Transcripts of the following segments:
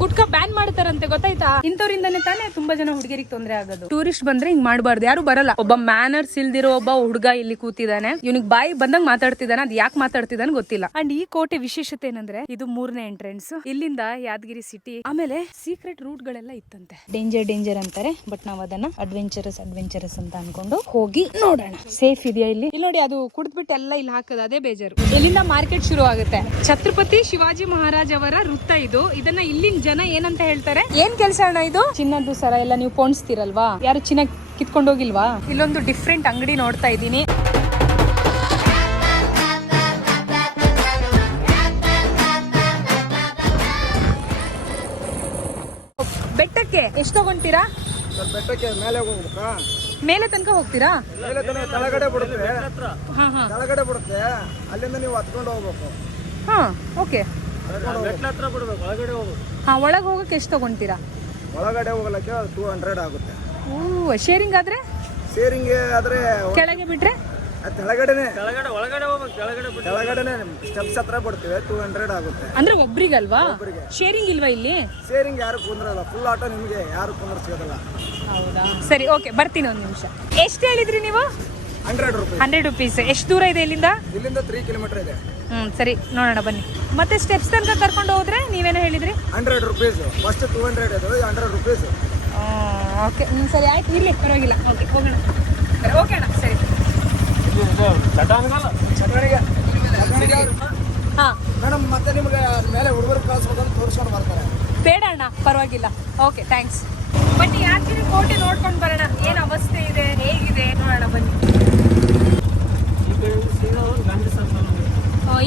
Gutka ban ಮಾಡ್ತಾರಂತೆ ಗೊತ್ತಾಯ್ತಾ? ಇಂಥವ್ರಿಂದಾನೆ ತಾನೇ ತುಂಬಾ ಜನ ಹುಡುಗಿರಿಗೆ ತೊಂದರೆ ಆಗೋದು. ಟೂರಿಸ್ಟ್ ಬಂದ್ರೆ ಹಿಂಗ್ ಮಾಡಬಾರ್ದು, ಯಾರು ಬರಲ್ಲ. ಒಬ್ಬ ಮ್ಯಾನರ್ಸ್ ಇಲ್ದಿರೋ ಒಬ್ಬ ಹುಡುಗ ಇಲ್ಲಿ ಕೂತಿದ್ದಾನೆ, ಇವನಿಗೆ ಬಾಯಿ ಬಂದಂಗ್ ಮಾತಾಡ್ತಿದ್ದಾನೆ, ಅದ್ ಯಾಕೆ ಮಾತಾಡ್ತಿದ್ದಾನೆ ಗೊತ್ತಿಲ್ಲ. ಅಂಡ್ ಈ ಕೋಟೆ ವಿಶೇಷತೆ ಏನಂದ್ರೆ ಇದು 3ನೇ ಎಂಟ್ರೆನ್ಸ್. ಇಲ್ಲಿಂದ ಯಾದಗಿರಿ ಸಿಟಿ, ಆಮೇಲೆ ಸೀಕ್ರೆಟ್ ರೂಟ್ ಗಳೆಲ್ಲ ಇತ್ತಂತೆ. ಡೇಂಜರ್ ಅಂತಾರೆ, ಬಟ್ ನಾವ್ ಅದನ್ನ ಅಡ್ವೆಂಚರಸ್ ಅಂತ ಅನ್ಕೊಂಡು ಹೋಗಿ ನೋಡೋಣ. ಸೇಫ್ ಇದೆಯಾ ಇಲ್ಲಿ ನೋಡಿ, ಅದು ಕುಡಿದ್ಬಿಟ್ಟು ಎಲ್ಲ ಇಲ್ಲಿ ಹಾಕದ, ಅದೇ ಬೇಜಾರು. ಇಲ್ಲಿಂದ ಮಾರ್ಕೆಟ್ ಶುರು ಆಗುತ್ತೆ. ಛತ್ರಪತಿ ಶಿವಾಜಿ ಮಹಾರಾಜ್ ಅವರ ವೃತ್ತ ಇದು. ಇದನ್ನ ಇಲ್ಲಿನ ಜನ ಏನಂತ ಹೇಳ್ತಾರೆ? ಏನ್ ಕೆಲಸ ಅಣ್ಣ ಇದು? ಚಿನ್ನದ್ದು ಸರ ಎಲ್ಲ ನೀವು ಪೋಣಿಸ್ತೀರಲ್ವಾ, ಯಾರು ಚಿನ್ನ ಕಿತ್ಕೊಂಡು ಹೋಗಿಲ್ವಾ? ಇಲ್ಲೊಂದು ಡಿಫ್ರೆಂಟ್ ಅಂಗಡಿ ನೋಡ್ತಾ ಇದ್ದೀನಿ. ಬೆಟ್ಟಕ್ಕೆ ಎಷ್ಟು ತಗೊಂತೀರಾ? ಬೆಟ್ಟಕ್ಕೆ ಮೇಲೆ ಹೋಗ್ಬೇಕಾ? ಮೇಲೆ ತನಕ ಹೋಗ್ತೀರಾ? ಕೆಳಗಡೆ ಬಿಡುತ್ತೆ, ಕೆಳಗಡೆ ಬಿಡುತ್ತೆ, ಅಲ್ಲಿಂದ ನೀವು ಹತ್ಕೊಂಡು ಹೋಗ್ಬೇಕು. ಹಾ, ಓಕೆ. ಹಾ, ಒಳಗೆ ಹೋಗಕ್ಕೆ ಎಷ್ಟು ತಗೊಂತೀರಾ? ಒಳಗಡೆ ಹೋಗಲಿಕ್ಕೆ 200 ಆಗುತ್ತೆ. ಶೇರಿಂಗ್ ಆದ್ರೆ? ಶೇರಿಂಗ್ ಆದ್ರೆ ಕೆಳಗೆ ಬಿಟ್ರೆ ಕೆಳಗಡೆನೆ ಸ್ಟೆಪ್ಸ್ ಹತ್ರ ಬಿಡ್ತೀವಿ, 200 ಆಗುತ್ತೆ. ಅಂದ್ರೆ ಒಬ್ರಿಗಲ್ವಾ? ಶೇರಿಂಗ್ ಇಲ್ವಾ ಇಲ್ಲಿ? ಶೇರಿಂಗ್ ಯಾರು ಕುಂದ್ರಲ್ಲ, ಫುಲ್ ಆಟೋ ನಿಮಗೆ ಯಾರು ಕುಂದ್ರಸಿಗೋದಿಲ್ಲ. ಹೌದಾ, ಸರಿ, ಓಕೆ, ಬರ್ತೀನಿ ಒಂದು ನಿಮಿಷ. ಎಷ್ಟು ಹೇಳಿದ್ರಿ ನೀವು? 100 ರೂಪೀಸ್. ಎಷ್ಟು ದೂರ ಇದೆ ಇಲ್ಲಿಂದ? ಇಲ್ಲಿಂದ 3 ಕಿಲೋಮೀಟರ್ ಇದೆ. ಸರಿ, ನೋಡೋಣ ಬನ್ನಿ. ಮತ್ತೆ ಸ್ಟೆಪ್ಸ್ ತನಕ ಕರ್ಕೊಂಡು ಹೋದ್ರೆ ನೀವೇನೋ ಹೇಳಿದ್ರಿ? 100 ರೂಪೀಸ್. ಫಸ್ಟ್ 200 ಇದೆ, 100 ರೂಪೀಸ್. ಓಕೆ, ಸರಿ, ಆಯ್ತು, ಇಲ್ಲಿ ಪರವಾಗಿಲ್ಲ. ಓಕೆ, ಹೋಗೋಣ. ಓಕೆ ಅಣ್ಣ, ಸರಿ. ಹಾಂ ಮೇಡಮ್, ಮತ್ತೆ ನಿಮಗೆ ಮೇಲೆ ಹುಡುಗರು ಕಳಿಸ್ಬೇಕಂತ ತೋರಿಸ್ಕೊಂಡು ಬರ್ತಾರೆ. ಬೇಡ ಅಣ್ಣ, ಪರವಾಗಿಲ್ಲ. Okay, thanks. ಬನ್ನಿ, ಯಾದಗಿರಿ ಕೋಟೆ ನೋಡ್ಕೊಂಡು ಬರೋಣ. ಏನು ಅವಸ್ಥೆ ಇದೆ, ಹೇಗಿದೆ ನೋಡೋಣ ಬನ್ನಿ.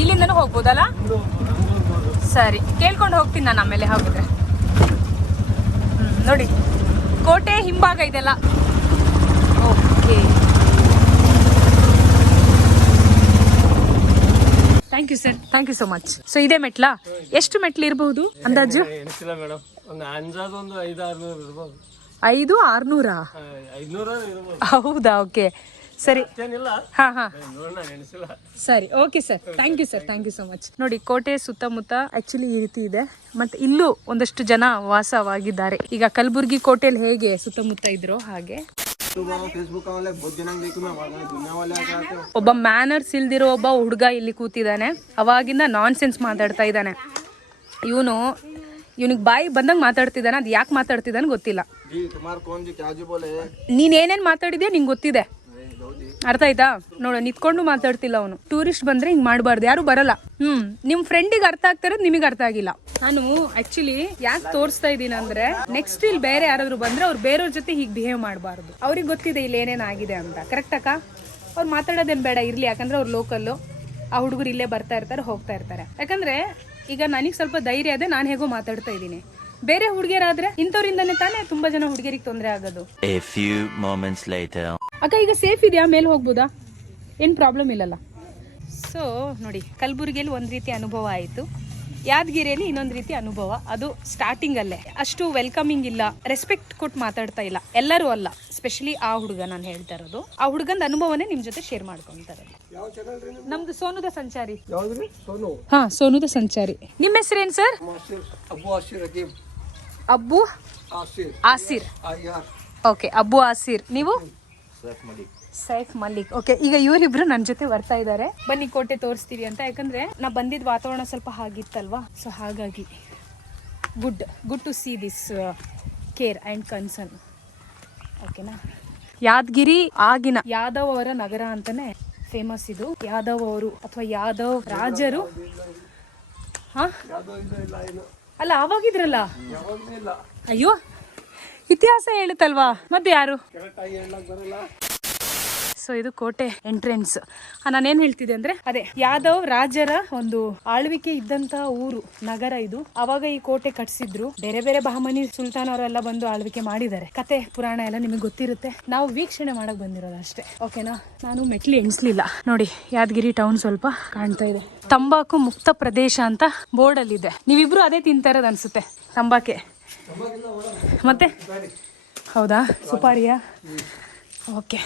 ಇಲ್ಲಿಂದನೂ ಹೋಗ್ಬೋದಲ್ಲ? ಸರಿ, ಕೇಳ್ಕೊಂಡು ಹೋಗ್ತೀನಿ ನಾನು ಆಮೇಲೆ ಹೋಗಿದ್ರೆ. ನೋಡಿ, ಕೋಟೆ ಹಿಂಭಾಗ ಇದೆಲ್ಲ. Okay, thank you sir, thank you so much. So ಇದೇ ಮೆಟ್ಲಾ? ಎಷ್ಟು ಮೆಟ್ಲು ಇರಬಹುದು ಅಂದಾಜು? 500-600? ಹೌದಾ? ಓಕೆ, ಸರಿ. ಹಾ ಹಾ, ಸರಿ, okay sir, thank you sir, thank you so much. ನೋಡಿ, ಕೋಟೆ ಸುತ್ತಮುತ್ತ ಆಕ್ಚುಲಿ ಈ ರೀತಿ ಇದೆ. ಮತ್ತೆ ಇಲ್ಲೂ ಒಂದಷ್ಟು ಜನ ವಾಸವಾಗಿದ್ದಾರೆ. ಈಗ ಕಲಬುರ್ಗಿ ಕೋಟೆಯಲ್ಲಿ ಹೇಗೆ ಸುತ್ತಮುತ್ತ ಇದ್ರು ಹಾಗೆ. ಒಬ್ಬ ಮ್ಯಾನರ್ಸ್ ಇಲ್ದಿರೋ ಒಬ್ಬ ಹುಡುಗ ಇಲ್ಲಿ ಕೂತಿದ್ದಾನೆ, ಅವಾಗಿಂದ ನಾನ್ ಸೆನ್ಸ್ ಮಾತಾಡ್ತಾ ಇದ್ದಾನೆ. ಇವನಿಗೆ ಬಾಯಿ ಬಂದಂಗೆ ಮಾತಾಡ್ತಿದ್ದಾನೆ, ಅದು ಯಾಕೆ ಮಾತಾಡ್ತಿದ್ದಾನೆ ಗೊತ್ತಿಲ್ಲ. ನೀನೇನೇನು ಮಾತಾಡಿದ್ಯಾ ನಿಂಗೆ ಗೊತ್ತಿದೆ, ಅರ್ಥ ಆಯ್ತಾ? ನೋಡ, ನಿಂತ್ಕೊಂಡು ಮಾತಾಡ್ತಿಲ್ಲ ಅವನು. ಟೂರಿಸ್ಟ್ ಬಂದ್ರೆ ಹಿಂಗ್ ಮಾಡಬಾರ್ದು, ಯಾರು ಬರಲ್ಲ. ನಿಮ್ ಫ್ರೆಂಡಿಗೆ ಅರ್ಥ ಆಗ್ತಾರದ್ ನಿಮಗೆ ಅರ್ಥ ಆಗಿಲ್ಲ. ನಾನು ಆಕ್ಚುಲಿ ಯಾಕೆ ತೋರಿಸ್ತಾ ಇದ್ದೀನಿ ಅಂದ್ರೆ, ನೆಕ್ಸ್ಟ್ ಇಲ್ಲಿ ಬೇರೆ ಯಾರಾದ್ರು ಬಂದ್ರೆ ಅವ್ರು ಬೇರೆಯವ್ರ ಜೊತೆ ಹೀಗೆ ಬಿಹೇವ್ ಮಾಡಬಾರ್ದು. ಅವ್ರಿಗೆ ಗೊತ್ತಿದೆ ಇಲ್ಲಿ ಏನೇನ್ ಆಗಿದೆ ಅಂತ. ಕರೆಕ್ಟ್ ಅಕ್ಕ? ಅವ್ರು ಮಾತಾಡೋದೇನ್ ಬೇಡ ಇರ್ಲಿ, ಯಾಕಂದ್ರೆ ಅವ್ರು ಲೋಕಲ್ಲು. ಆ ಹುಡುಗರು ಇಲ್ಲೇ ಬರ್ತಾ ಇರ್ತಾರೆ, ಹೋಗ್ತಾ ಇರ್ತಾರೆ. ಯಾಕಂದ್ರೆ ಈಗ ನನಗೆ ಸ್ವಲ್ಪ ಧೈರ್ಯ ಇದೆ, ನಾನು ಹೇಗೋ ಮಾತಾಡ್ತಾ ಇದ್ದೀನಿ. ಬೇರೆ ಹುಡುಗಿಯರಾದ್ರೆ ಇಂಥವ್ರಿಂದಾನೆ ತಾನೇ ತುಂಬಾ ಜನ ಹುಡುಗಿಯರಿಗೆ ತೊಂದರೆ ಆಗೋದು. ಅಕ್ಕ, ಈಗ ಸೇಫ್ ಇದೆಯಾ? ಮೇಲೆ ಹೋಗ್ಬೋದಾ? ಏನು ಪ್ರಾಬ್ಲಮ್ ಇಲ್ಲಲ್ಲ? ಸೊ ನೋಡಿ, ಕಲಬುರಗಿಯಲ್ಲಿ ಒಂದು ರೀತಿ ಅನುಭವ ಆಯಿತು, ಯಾದಗಿರಿಯಲ್ಲಿ ಇನ್ನೊಂದು ರೀತಿ ಅನುಭವ. ಅದು ಸ್ಟಾರ್ಟಿಂಗಲ್ಲೇ ಅಷ್ಟು ವೆಲ್ಕಮಿಂಗ್ ಇಲ್ಲ, ರೆಸ್ಪೆಕ್ಟ್ ಕೊಟ್ಟು ಮಾತಾಡ್ತಾ ಇಲ್ಲ. ಎಲ್ಲರೂ ಅಲ್ಲ, ಸ್ಪೆಷಲಿ ಆ ಹುಡುಗ ನಾನು ಹೇಳ್ತಾ ಇರೋದು. ಆ ಹುಡುಗಂದ ಅನುಭವನೇ ನಿಮ್ಮ ಜೊತೆ ಶೇರ್ ಮಾಡ್ಕೊತಾ ಇರೋದು. ನಮ್ದು ಸೋನುದ ಸಂಚಾರಿ. ಹಾ, ಸೋನುದ ಸಂಚಾರಿ. ನಿಮ್ಮ ಹೆಸರೇನು ಸರ್? ಅಬ್ಬು ಆಸಿರ್. ಓಕೆ, ಅಬ್ಬು ಆಸಿರ್. ನೀವು? ಸೈಫ್ ಮಲ್ಲಿಕ್. ಓಕೆ, ಈಗ ಇವರಿಬ್ರು ನನ್ನ ಜೊತೆ ಬರ್ತಾ ಇದ್ದಾರೆ. ಬನ್ನಿ, ಕೋಟೆ ತೋರಿಸ್ತೀವಿ ಅಂತ. ಯಾಕಂದ್ರೆ ನಾ ಬಂದಿದ್ದ ವಾತಾವರಣ ಸ್ವಲ್ಪ ಹಾಗಿತ್ತಲ್ವಾ, ಸೊ ಹಾಗಾಗಿ good to see this care and concern. ಓಕೆನಾ? ಯಾದಗಿರಿ ಆಗಿನ ಯಾದವ್ ಅವರ ನಗರ ಅಂತಾನೆ ಫೇಮಸ್ ಇದು. ಯಾದವ್ ಅವರು ಅಥವಾ ಯಾದವ್ ರಾಜರು. ಹಾ, ಅಲ್ಲ, ಆವಾಗಿದ್ರಲ್ಲ. ಅಯ್ಯೋ, ಇತಿಹಾಸ ಹೇಳುತ್ತಲ್ವಾ, ಮತ್ತೆ ಯಾರು? ಸೊ ಇದು ಕೋಟೆ ಎಂಟ್ರೆನ್ಸ್. ನಾನೇನ್ ಹೇಳ್ತಿದ್ದೆ ಅಂದ್ರೆ, ಅದೇ ಯಾದವ್ ರಾಜರ ಒಂದು ಆಳ್ವಿಕೆ ಇದ್ದಂತ ಊರು, ನಗರ ಇದು. ಅವಾಗ ಈ ಕೋಟೆ ಕಟ್ಸಿದ್ರು. ಬೇರೆ ಬೇರೆ ಬಹಮನಿ ಸುಲ್ತಾನ್ ಅವರೆಲ್ಲ ಬಂದು ಆಳ್ವಿಕೆ ಮಾಡಿದ್ದಾರೆ. ಕತೆ ಪುರಾಣ ಎಲ್ಲ ನಿಮಗೆ ಗೊತ್ತಿರುತ್ತೆ. ನಾವು ವೀಕ್ಷಣೆ ಮಾಡಕ್ ಬಂದಿರೋದು ಅಷ್ಟೇ. ಓಕೆನಾ? ನಾನು ಮೆಟ್ಲಿ ಎಣಿಸ್ಲಿಲ್ಲ. ನೋಡಿ, ಯಾದಗಿರಿ ಟೌನ್ ಸ್ವಲ್ಪ ಕಾಣ್ತಾ ಇದೆ. ತಂಬಾಕು ಮುಕ್ತ ಪ್ರದೇಶ ಅಂತ ಬೋರ್ಡ್ ಅಲ್ಲಿ ಇದೆ. ನೀವಿಬ್ರು ಅದೇ ತಿಂತಾರದು ಅನ್ಸುತ್ತೆ, ತಂಬಾಕೆ. ಮತ್ತೆ ಹೌದಾ? ಸುಪಾರಿಯಾ? ಓಕೆ.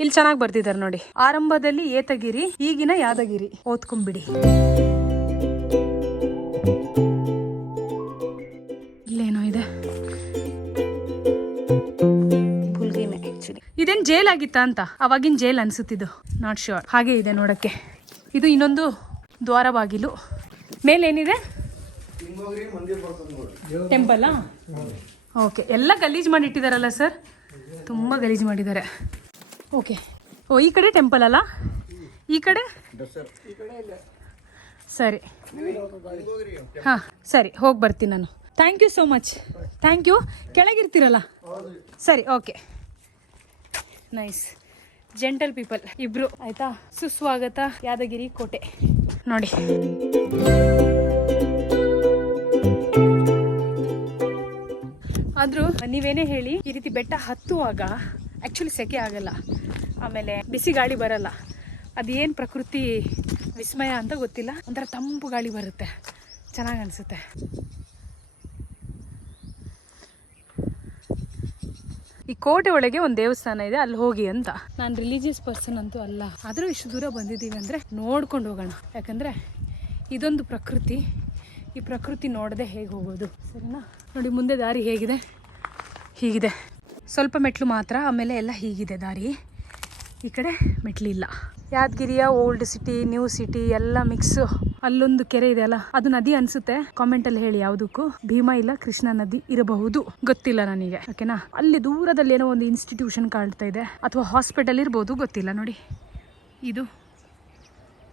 ಇಲ್ಲಿ ಚೆನ್ನಾಗಿ ಬರ್ತಿದ್ದಾರೆ ನೋಡಿ. ಆರಂಭದಲ್ಲಿ ಏತಗಿರಿ, ಈಗಿನ ಯಾದಗಿರಿ. ಓದ್ಕೊಂಬಿಡಿ. ಜೈಲ್ ಆಗಿತ್ತಾ ಅಂತ, ಅವಾಗಿನ ಜೈಲ್ ಅನ್ಸುತ್ತಿದ್ದು, ನಾಟ್ ಶ್ಯೂರ್. ಹಾಗೆ ಇದೆ ನೋಡಕ್ಕೆ. ಇದು ಇನ್ನೊಂದು ದ್ವಾರ ಬಾಗಿಲು. ಮೇಲೇನಿದೆ? ಟೆಂಪಲ್ಲಾ? ಓಕೆ. ಎಲ್ಲ ಗಲೀಜು ಮಾಡಿ ಇಟ್ಟಿದಾರಲ್ಲ ಸರ್, ತುಂಬ ಗಲೀಜು ಮಾಡಿದ್ದಾರೆ. ಓಕೆ. ಓ, ಈ ಕಡೆ ಟೆಂಪಲ್ ಅಲ್ಲ, ಈ ಕಡೆ ಸರಿ. ಹಾಂ ಸರಿ, ಹೋಗಿ ಬರ್ತೀನಿ ನಾನು. Thank you so much. Thank you. ಕೆಳಗಿರ್ತೀರಲ್ಲ? ಸರಿ, ಓಕೆ. ನೈಸ್. ಜೆಂಟಲ್ ಪೀಪಲ್ ಇಬ್ರು. ಆಯ್ತಾ? ಸುಸ್ವಾಗತ ಯಾದಗಿರಿ ಕೋಟೆ. ನೋಡಿ, ಆದರೂ ನೀವೇನೇ ಹೇಳಿ, ಈ ರೀತಿ ಬೆಟ್ಟ ಹತ್ತುವಾಗ ಆ್ಯಕ್ಚುಲಿ ಸೆಕೆ ಆಗಲ್ಲ, ಆಮೇಲೆ ಬಿಸಿ ಗಾಳಿ ಬರಲ್ಲ. ಅದೇನು ಪ್ರಕೃತಿ ವಿಸ್ಮಯ ಅಂತ ಗೊತ್ತಿಲ್ಲ, ಒಂಥರ ತಂಪು ಗಾಳಿ ಬರುತ್ತೆ, ಚೆನ್ನಾಗಿ ಅನಿಸುತ್ತೆ. ಈ ಕೋಟೆ ಒಳಗೆ ಒಂದು ದೇವಸ್ಥಾನ ಇದೆ, ಅಲ್ಲಿ ಹೋಗಿ ಅಂತ. ನಾನು ರಿಲಿಜಿಯಸ್ ಪರ್ಸನ್ ಅಂತೂ ಅಲ್ಲ, ಆದರೂ ಇಷ್ಟು ದೂರ ಬಂದಿದ್ದೀವಿ ಅಂದರೆ ನೋಡ್ಕೊಂಡು ಹೋಗೋಣ. ಯಾಕಂದರೆ ಇದೊಂದು ಪ್ರಕೃತಿ, ಈ ಪ್ರಕೃತಿ ನೋಡದೆ ಹೇಗೆ ಹೋಗೋದು, ಸರಿನಾ? ನೋಡಿ ಮುಂದೆ ದಾರಿ ಹೇಗಿದೆ, ಹೀಗಿದೆ. ಸ್ವಲ್ಪ ಮೆಟ್ಲು ಮಾತ್ರ, ಆಮೇಲೆ ಎಲ್ಲ ಹೀಗಿದೆ ದಾರಿ. ಈ ಕಡೆ ಮೆಟ್ಲಿಲ್ಲ. ಯಾದಗಿರಿಯ ಓಲ್ಡ್ ಸಿಟಿ, ನ್ಯೂ ಸಿಟಿ ಎಲ್ಲ ಮಿಕ್ಸ್. ಅಲ್ಲೊಂದು ಕೆರೆ ಇದೆ ಅಲ್ಲ, ಅದು ನದಿ ಅನ್ಸುತ್ತೆ. ಕಾಮೆಂಟ್ ಅಲ್ಲಿ ಹೇಳಿ ಯಾವುದಕ್ಕೂ. ಭೀಮಾ ಇಲ್ಲ ಕೃಷ್ಣಾ ನದಿ ಇರಬಹುದು, ಗೊತ್ತಿಲ್ಲ ನನಗೆ. ಓಕೆನಾ? ಅಲ್ಲಿ ದೂರದಲ್ಲಿ ಏನೋ ಒಂದು ಇನ್ಸ್ಟಿಟ್ಯೂಷನ್ ಕಾಣ್ತಾ ಇದೆ, ಅಥವಾ ಹಾಸ್ಪಿಟಲ್ ಇರ್ಬೋದು, ಗೊತ್ತಿಲ್ಲ. ನೋಡಿ,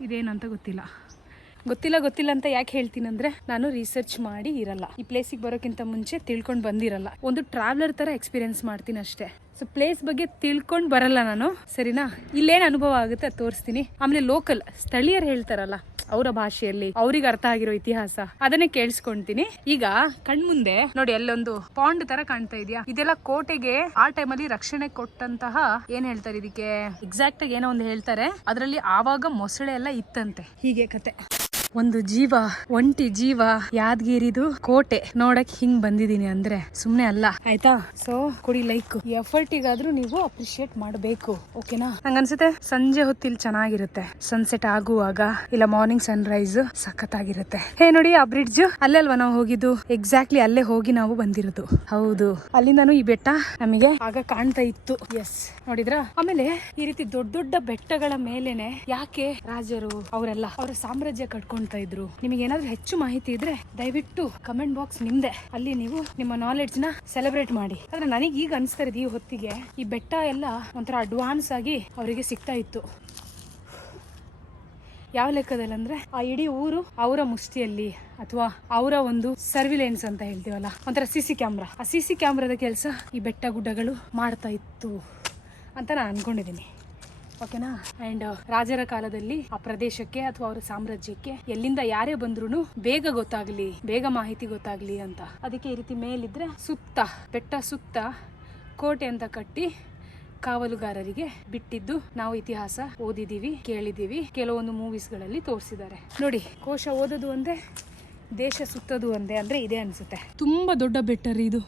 ಇದೇನಂತ ಗೊತ್ತಿಲ್ಲ ಅಂತ ಯಾಕೆ ಹೇಳ್ತೀನಿ ಅಂದರೆ, ನಾನು ರಿಸರ್ಚ್ ಮಾಡಿ ಇರಲ್ಲ, ಈ ಪ್ಲೇಸಿಗೆ ಬರೋಕ್ಕಿಂತ ಮುಂಚೆ ತಿಳ್ಕೊಂಡು ಬಂದಿರಲ್ಲ. ಒಂದು ಟ್ರಾವೆಲರ್ ಥರ ಎಕ್ಸ್ಪೀರಿಯನ್ಸ್ ಮಾಡ್ತೀನಿ ಅಷ್ಟೇ. ಸೊ ಪ್ಲೇಸ್ ಬಗ್ಗೆ ತಿಳ್ಕೊಂಡು ಬರಲ್ಲ ನಾನು, ಸರಿನಾ? ಇಲ್ಲೇನು ಅನುಭವ ಆಗುತ್ತೆ ಅದು ತೋರಿಸ್ತೀನಿ. ಆಮೇಲೆ ಲೋಕಲ್ ಸ್ಥಳೀಯರು ಹೇಳ್ತಾರಲ್ಲ ಅವರ ಭಾಷೆಯಲ್ಲಿ, ಅವ್ರಿಗೆ ಅರ್ಥ ಆಗಿರೋ ಇತಿಹಾಸ, ಅದನ್ನೇ ಕೇಳಿಸ್ಕೊಂತೀನಿ. ಈಗ ಕಣ್ಮುಂದೆ ನೋಡಿ, ಅಲ್ಲೊಂದು ಪಾಂಡ್ ತರ ಕಾಣ್ತಾ ಇದೆಯಾ? ಇದೆಲ್ಲ ಕೋಟೆಗೆ ಆ ಟೈಮಲ್ಲಿ ರಕ್ಷಣೆ ಕೊಟ್ಟಂತಹ, ಏನ್ ಹೇಳ್ತಾರೆ ಇದಕ್ಕೆ ಎಕ್ಸಾಕ್ಟ್ ಆಗಿ ಏನೋ ಒಂದು ಹೇಳ್ತಾರೆ, ಅದರಲ್ಲಿ ಆವಾಗ ಮೊಸಳೆ ಎಲ್ಲ ಇತ್ತಂತೆ. ಹೀಗೆ ಕತೆ. ಒಂದು ಜೀವ, ಒಂಟಿ ಜೀವ, ಯಾದಗಿರಿದು ಕೋಟೆ ನೋಡಕ್ ಹಿಂಗ್ ಬಂದಿದೀನಿ ಅಂದ್ರೆ ಸುಮ್ನೆ ಅಲ್ಲ, ಆಯ್ತಾ? ಸೊ ಕೊಡಿ ಲೈಕ್. ಈ ಎಫರ್ಟಿಗಾದ್ರೂ ನೀವು ಅಪ್ರಿಶಿಯೇಟ್ ಮಾಡಬೇಕು, ಓಕೆನಾ? ನಂಗನ್ಸುತ್ತೆ ಸಂಜೆ ಹೊತ್ತಿಲ್ ಚೆನ್ನಾಗಿರುತ್ತೆ, ಸನ್ಸೆಟ್ ಆಗುವಾಗ, ಇಲ್ಲ ಮಾರ್ನಿಂಗ್ ಸನ್ ರೈಸ್ ಸಖತ್ತಾಗಿರುತ್ತೆ. ಹೇ ನೋಡಿ, ಆ ಬ್ರಿಡ್ಜ್ ಅಲ್ಲೇ ಅಲ್ವಾ ನಾವು ಹೋಗಿದ್ದು? ಎಕ್ಸಾಕ್ಟ್ಲಿ ಅಲ್ಲೇ ಹೋಗಿ ನಾವು ಬಂದಿರೋದು. ಹೌದು, ಅಲ್ಲಿಂದಾನು ಈ ಬೆಟ್ಟ ನಮಗೆ ಆಗ ಕಾಣ್ತಾ ಇತ್ತು. ಎಸ್, ನೋಡಿದ್ರ? ಆಮೇಲೆ ಈ ರೀತಿ ದೊಡ್ಡ ದೊಡ್ಡ ಬೆಟ್ಟಗಳ ಮೇಲೆನೆ ಯಾಕೆ ರಾಜರು ಅವರೆಲ್ಲ ಅವರ ಸಾಮ್ರಾಜ್ಯ ಕಟ್ಕೊಂಡು ಇದ್ರು? ನಿಮಗೆ ಏನಾದ್ರೂ ಹೆಚ್ಚು ಮಾಹಿತಿ ಇದ್ರೆ ದಯವಿಟ್ಟು ಕಮೆಂಟ್ ಬಾಕ್ಸ್ ನಿಮ್ದೆ, ಅಲ್ಲಿ ನೀವು ನಿಮ್ಮ ನಾಲೆಡ್ಜ್ ನ ಸೆಲೆಬ್ರೇಟ್ ಮಾಡಿ. ಆದ್ರೆ ನನಗೆ ಈಗ ಅನಿಸ್ತಾ ಇದೆ, ಈ ಹೊತ್ತಿಗೆ ಈ ಬೆಟ್ಟ ಎಲ್ಲ ಒಂಥರ ಅಡ್ವಾನ್ಸ್ ಆಗಿ ಅವರಿಗೆ ಸಿಗ್ತಾ ಇತ್ತು. ಯಾವ ಲೆಕ್ಕದಲ್ಲಿ ಅಂದ್ರೆ, ಆ ಇಡೀ ಊರು ಅವರ ಮುಷ್ಟಿಯಲ್ಲಿ, ಅಥವಾ ಅವರ ಒಂದು ಸರ್ವಿಲೆನ್ಸ್ ಅಂತ ಹೇಳ್ತೀವಲ್ಲ, ಒಂಥರ CC ಕ್ಯಾಮ್ರಾ, ಆ CC ಕ್ಯಾಮ್ರಾದ ಕೆಲಸ ಈ ಬೆಟ್ಟ ಗುಡ್ಡಗಳು ಮಾಡ್ತಾ ಇತ್ತು ಅಂತ ನಾನು ಅನ್ಕೊಂಡಿದ್ದೀನಿ. ಓಕೆನಾ? ಅಂಡ್ ರಾಜರ ಕಾಲದಲ್ಲಿ ಆ ಪ್ರದೇಶಕ್ಕೆ ಅಥವಾ ಅವರ ಸಾಮ್ರಾಜ್ಯಕ್ಕೆ ಎಲ್ಲಿಂದ ಯಾರೇ ಬಂದ್ರು ಬೇಗ ಗೊತ್ತಾಗ್ಲಿ, ಬೇಗ ಮಾಹಿತಿ ಗೊತ್ತಾಗ್ಲಿ ಅಂತ, ಅದಕ್ಕೆ ಈ ರೀತಿ ಮೇಲಿದ್ರೆ ಸುತ್ತ ಬೆಟ್ಟ ಸುತ್ತ ಕೋಟೆ ಅಂತ ಕಟ್ಟಿ ಕಾವಲುಗಾರರಿಗೆ ಬಿಟ್ಟಿದ್ದು ನಾವು ಇತಿಹಾಸ ಓದಿದೀವಿ, ಕೇಳಿದೀವಿ, ಕೆಲವೊಂದು ಮೂವೀಸ್ಗಳಲ್ಲಿ ತೋರಿಸಿದ್ದಾರೆ. ನೋಡಿ, ಕೋಶ ಓದೋದು ಒಂದೇ, ದೇಶ ಸುತ್ತೋದು ಒಂದೇ ಅಂದ್ರೆ ಇದೆ ಅನ್ಸುತ್ತೆ. ತುಂಬಾ ದೊಡ್ಡ ಬೆಟ್ಟ ರೀ ಇದು.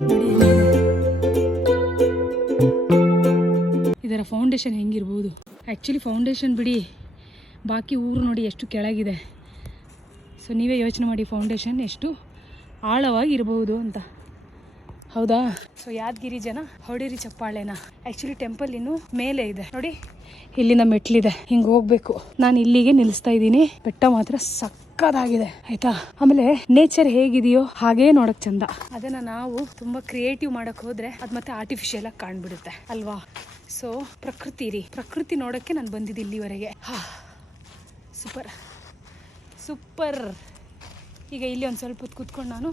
ಇದರ ಫೌಂಡೇಶನ್ ಹೆಂಗಿರ್ಬೋದು? ಆ್ಯಕ್ಚುಲಿ ಫೌಂಡೇಶನ್ ಬಿಡಿ, ಬಾಕಿ ಊರು ನೋಡಿ ಎಷ್ಟು ಕೆಳಗಿದೆ. ಸೊ ನೀವೇ ಯೋಚನೆ ಮಾಡಿ ಫೌಂಡೇಶನ್ ಎಷ್ಟು ಆಳವಾಗಿ ಇರಬಹುದು ಅಂತ. ಹೌದಾ? ಸೊ ಯಾದಗಿರಿ ಜನ ಹೊಡಿರಿ ಚಪ್ಪಾಳೆನ. ಆ್ಯಕ್ಚುಲಿ ಟೆಂಪಲ್ ಇನ್ನು ಮೇಲೆ ಇದೆ ನೋಡಿ, ಇಲ್ಲಿಂದ ಮೆಟ್ಲಿದೆ, ಹಿಂಗೆ ಹೋಗ್ಬೇಕು. ನಾನು ಇಲ್ಲಿಗೆ ನಿಲ್ಲಿಸ್ತಾ ಇದ್ದೀನಿ. ಬೆಟ್ಟ ಮಾತ್ರ ಸಕ್ಕದಾಗಿದೆ, ಆಯ್ತಾ? ಆಮೇಲೆ ನೇಚರ್ ಹೇಗಿದೆಯೋ ಹಾಗೇ ನೋಡಕ್ ಚಂದ. ಅದನ್ನ ನಾವು ತುಂಬಾ ಕ್ರಿಯೇಟಿವ್ ಮಾಡಕ್ ಹೋದ್ರೆ ಅದು ಮತ್ತೆ ಆರ್ಟಿಫಿಷಿಯಲ್ ಆಗಿ ಕಾಣ್ಬಿಡುತ್ತೆ ಅಲ್ವಾ? ಸೊ ಪ್ರಕೃತಿ ನೋಡೋಕ್ಕೆ ನಾನು ಬಂದಿದ್ದು ಇಲ್ಲಿವರೆಗೆ. Super super. ಈಗ ಇಲ್ಲಿ ಒಂದು ಸ್ವಲ್ಪ ಹೊತ್ತು ಕೂತ್ಕೊಂಡು ನಾನು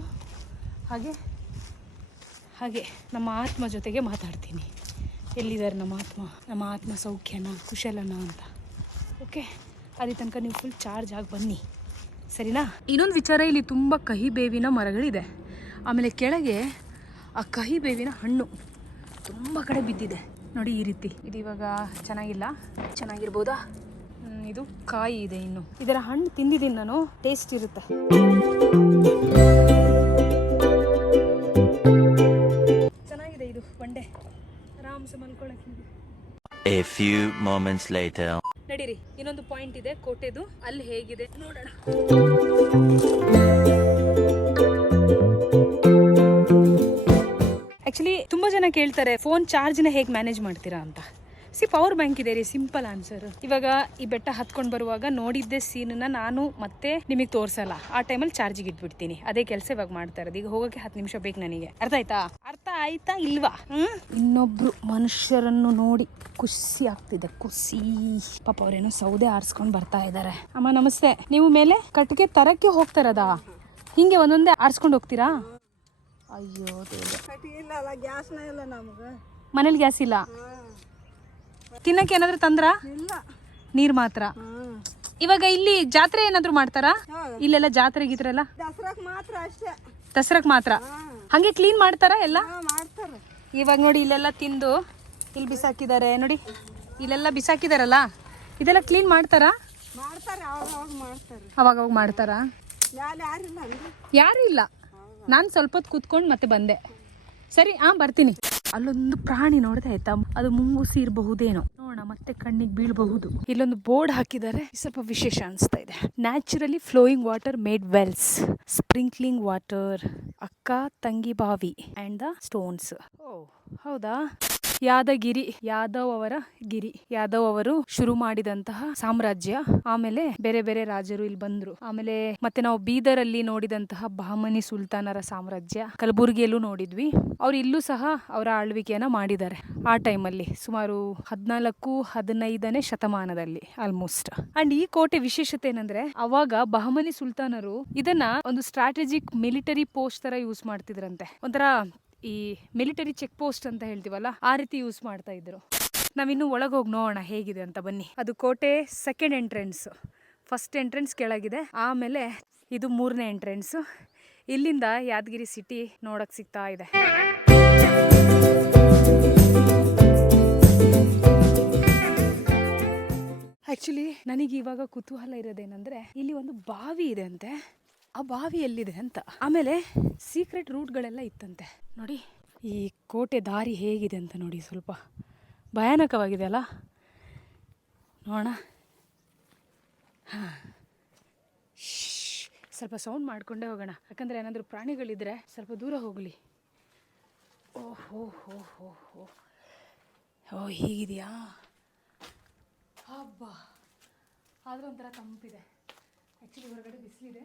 ಹಾಗೆ ನಮ್ಮ ಆತ್ಮ ಜೊತೆಗೆ ಮಾತಾಡ್ತೀನಿ. ಎಲ್ಲಿದ್ದಾರೆ ನಮ್ಮ ಆತ್ಮ ಸೌಖ್ಯನ, ಕುಶಲನ ಅಂತ. ಓಕೆ, ಅಲ್ಲಿ ತನಕ ನೀವು ಫುಲ್ ಚಾರ್ಜ್ ಆಗಿ ಬನ್ನಿ, ಸರಿನಾ? ಇನ್ನೊಂದು ವಿಚಾರ, ಇಲ್ಲಿ ತುಂಬ ಕಹಿ ಬೇವಿನ ಮರಗಳಿದೆ. ಆಮೇಲೆ ಕೆಳಗೆ ಆ ಕಹಿ ಬೇವಿನ ಹಣ್ಣು ತುಂಬ ಕಡೆ ಬಿದ್ದಿದೆ ನೋಡಿ, ಈ ರೀತಿ. ಇದು ಇವಾಗ ಚೆನ್ನಾಗಿರ್ಬೋದಾ? ಇದು ಕಾಯಿ ಇದೆ ಇನ್ನು. ಇದರ ಹಣ್ಣು ತಿಂದಿದ್ದೀನಿ ನಾನು, ಟೇಸ್ಟ್ ಇರುತ್ತೆ. ಚೆನ್ನಾಗಿದೆ ಇದು, ಬಂಡೆ ಆರಾಮ್ಸೆ ಮಲ್ಕೊಳಕ್ಕೆ. A few moments later. ನಡೀರಿ, ಇನ್ನೊಂದು ಪಾಯಿಂಟ್ ಇದೆ ಕೋಟೆದು, ಅಲ್ಲಿ ಹೇಗಿದೆ ನೋಡೋಣ. ಆಕ್ಚುಲಿ ತುಂಬಾ ಜನ ಕೇಳ್ತಾರೆ, ಫೋನ್ ಚಾರ್ಜ್ನ ಹೇಗೆ ಮ್ಯಾನೇಜ್ ಮಾಡ್ತೀರಾ ಅಂತ. ಪವರ್ ಬ್ಯಾಂಕ್ ಇದೆ ರೀ, ಸಿಂಪಲ್ ಆನ್ಸರ್. ಇವಾಗ ಈ ಬೆಟ್ಟ ಹತ್ಕೊಂಡು ಬರುವಾಗ ನೋಡಿದ್ದೆ ಸೀನನ್ನ ನಾನು ಮತ್ತೆ ನಿಮಗೆ ತೋರ್ಸಲ್ಲ, ಆ ಟೈಮಲ್ಲಿ ಚಾರ್ಜಿಗೆ ಇಟ್ಬಿಡ್ತೀನಿ. ಅದೇ ಕೆಲಸ ಇವಾಗ ಮಾಡ್ತಾ ಇರೋದು. ಈಗ ಹೋಗೋಕೆ 10 ನಿಮಿಷ ಬೇಕು ನನಗೆ. ಅರ್ಥ ಆಯ್ತಾ ಇಲ್ವಾ? ಇನ್ನೊಬ್ರು ಮನುಷ್ಯರನ್ನು ನೋಡಿ ಖುಷಿ ಆಗ್ತಿದೆ, ಖುಷಿ. ಪಾಪ ಅವ್ರೇನೋ ಸೌದೆ ಆರಿಸ್ಕೊಂಡು ಬರ್ತಾ ಇದ್ದಾರೆ. ಅಮ್ಮ ನಮಸ್ತೆ. ನೀವು ಮೇಲೆ ಕಟ್ಟಿಗೆ ತರಕ್ಕೆ ಹೋಗ್ತಾರದ? ಹಿಂಗೆ ಒಂದೊಂದೇ ಆರಿಸ್ಕೊಂಡು ಹೋಗ್ತೀರಾ? ಅಯ್ಯೋ ಮನೇಲಿ ಗ್ಯಾಸ್ ಇಲ್ಲ, ತಿನ್ನಕ್ಕೆ ಏನಾದ್ರು ತಂದ್ರ? ನೀರ್ ಮಾತ್ರ. ಇವಾಗ ಇಲ್ಲಿ ಜಾತ್ರೆ ಏನಾದ್ರು ಮಾಡ್ತಾರಾ? ಇಲ್ಲೆಲ್ಲ ಜಾತ್ರೆ ಗೀತ್ರೆಲ್ಲ ದಸರಾಕ್ ಮಾತ್ರ. ಹಂಗೆ ಕ್ಲೀನ್ ಮಾಡ್ತಾರ ಎಲ್ಲ? ಇವಾಗ ನೋಡಿ ಇಲ್ಲೆಲ್ಲ ತಿಂದು ಇಲ್ಲಿ ಬಿಸಾಕಿದ್ದಾರೆ ನೋಡಿ, ಇಲ್ಲೆಲ್ಲ ಬಿಸಾಕಿದಾರಲ್ಲ, ಇದೆಲ್ಲ ಕ್ಲೀನ್ ಮಾಡ್ತಾರಾ? ಅವಾಗ ಮಾಡ್ತಾರಾ? ಯಾರು ಇಲ್ಲ. ನಾನು ಸ್ವಲ್ಪ ಹೊತ್ತು ಕೂತ್ಕೊಂಡು ಮತ್ತೆ ಬಂದೆ. ಸರಿ ಬರ್ತೀನಿ. ಅಲ್ಲೊಂದು ಪ್ರಾಣಿ ನೋಡ್ದೆ ಆಯ್ತಾ, ಅದು ಮುಂಗೂಸಿ ಇರಬಹುದೇನೋ, ನೋಡೋಣ, ಮತ್ತೆ ಕಣ್ಣಿಗೆ ಬೀಳಬಹುದು. ಇಲ್ಲೊಂದು ಬೋರ್ಡ್ ಹಾಕಿದ್ದಾರೆ, ಸ್ವಲ್ಪ ವಿಶೇಷ ಅನಿಸ್ತಾ ಇದೆ. Naturally flowing water made Wells, sprinkling water, ಅಕ್ಕ ತಂಗಿ ಬಾವಿ ಅಂಡ್ ದ ಸ್ಟೋನ್ಸ್. ಓ ಹೌದಾ? ಯಾದಗಿರಿ, ಯಾದವ್ ಅವರ ಗಿರಿ. ಯಾದವ್ ಅವರು ಶುರು ಮಾಡಿದಂತಹ ಸಾಮ್ರಾಜ್ಯ. ಆಮೇಲೆ ಬೇರೆ ಬೇರೆ ರಾಜರು ಇಲ್ಲಿ ಬಂದ್ರು. ಆಮೇಲೆ ಮತ್ತೆ ನಾವು ಬೀದರ್ ಅಲ್ಲಿ ನೋಡಿದಂತಹ ಬಹಮನಿ ಸುಲ್ತಾನರ ಸಾಮ್ರಾಜ್ಯ, ಕಲಬುರ್ಗಿಯಲ್ಲೂ ನೋಡಿದ್ವಿ. ಅವ್ರು ಇಲ್ಲೂ ಸಹ ಅವರ ಆಳ್ವಿಕೆಯನ್ನ ಮಾಡಿದ್ದಾರೆ. ಆ ಟೈಮಲ್ಲಿ ಸುಮಾರು 14-15ನೇ ಶತಮಾನದಲ್ಲಿ ಆಲ್ಮೋಸ್ಟ್. ಅಂಡ್ ಈ ಕೋಟೆ ವಿಶೇಷತೆ ಏನಂದ್ರೆ, ಅವಾಗ ಬಹಮನಿ ಸುಲ್ತಾನರು ಇದನ್ನ ಒಂದು ಸ್ಟ್ರಾಟಜಿಕ್ ಮಿಲಿಟರಿ ಪೋಸ್ಟ್ ತರ ಯೂಸ್ ಮಾಡ್ತಿದ್ರಂತೆ. ಒಂಥರ ಈ ಮಿಲಿಟರಿ ಚೆಕ್ ಪೋಸ್ಟ್ ಅಂತ ಹೇಳ್ತೀವಲ್ಲ, ಆ ರೀತಿ ಯೂಸ್ ಮಾಡ್ತಾ ಇದ್ರು. ನಾವಿನ್ನು ಒಳಗೆ ಹೋಗಿ ನೋಡೋಣ ಹೇಗಿದೆ ಅಂತ, ಬನ್ನಿ. ಅದು ಕೋಟೆ ಸೆಕೆಂಡ್ ಎಂಟ್ರೆನ್ಸ್. ಫಸ್ಟ್ ಎಂಟ್ರೆನ್ಸ್ ಕೆಳಗಿದೆ, ಆಮೇಲೆ ಇದು 3ನೇ ಎಂಟ್ರೆನ್ಸ್. ಇಲ್ಲಿಂದ ಯಾದಗಿರಿ ಸಿಟಿ ನೋಡಕ್ ಸಿಗ್ತಾ ಇದೆ. ಆಕ್ಚುಲಿ ನನಗೆ ಇವಾಗ ಕುತೂಹಲ ಇರೋದೇನಂದ್ರೆ, ಇಲ್ಲಿ ಒಂದು ಬಾವಿ ಇದೆ ಅಂತೆ. ಆ ಬಾವಿ ಎಲ್ಲಿದೆ ಅಂತ, ಆಮೇಲೆ ಸೀಕ್ರೆಟ್ ರೂಟ್ಗಳೆಲ್ಲ ಇತ್ತಂತೆ. ನೋಡಿ ಈ ಕೋಟೆ ದಾರಿ ಹೇಗಿದೆ ಅಂತ ನೋಡಿ, ಸ್ವಲ್ಪ ಭಯಾನಕವಾಗಿದೆ ಅಲ್ಲ. ನೋಡೋಣ. ಸ್ವಲ್ಪ ಸೌಂಡ್ ಮಾಡಿಕೊಂಡೇ ಹೋಗೋಣ, ಯಾಕಂದರೆ ಏನಾದರೂ ಪ್ರಾಣಿಗಳಿದ್ರೆ ಸ್ವಲ್ಪ ದೂರ ಹೋಗಲಿ. ಓಹೋ ಹೋ ಹೋ ಹೋ ಓ ಹೀಗಿದೆಯಾ? ಹಬ್ಬ ಆದರೂ ಒಂಥರ ತಂಪಿದೆ. ಆ್ಯಕ್ಚುಲಿ ಹೊರಗಡೆ ಬಿಸಿಲಿದೆ,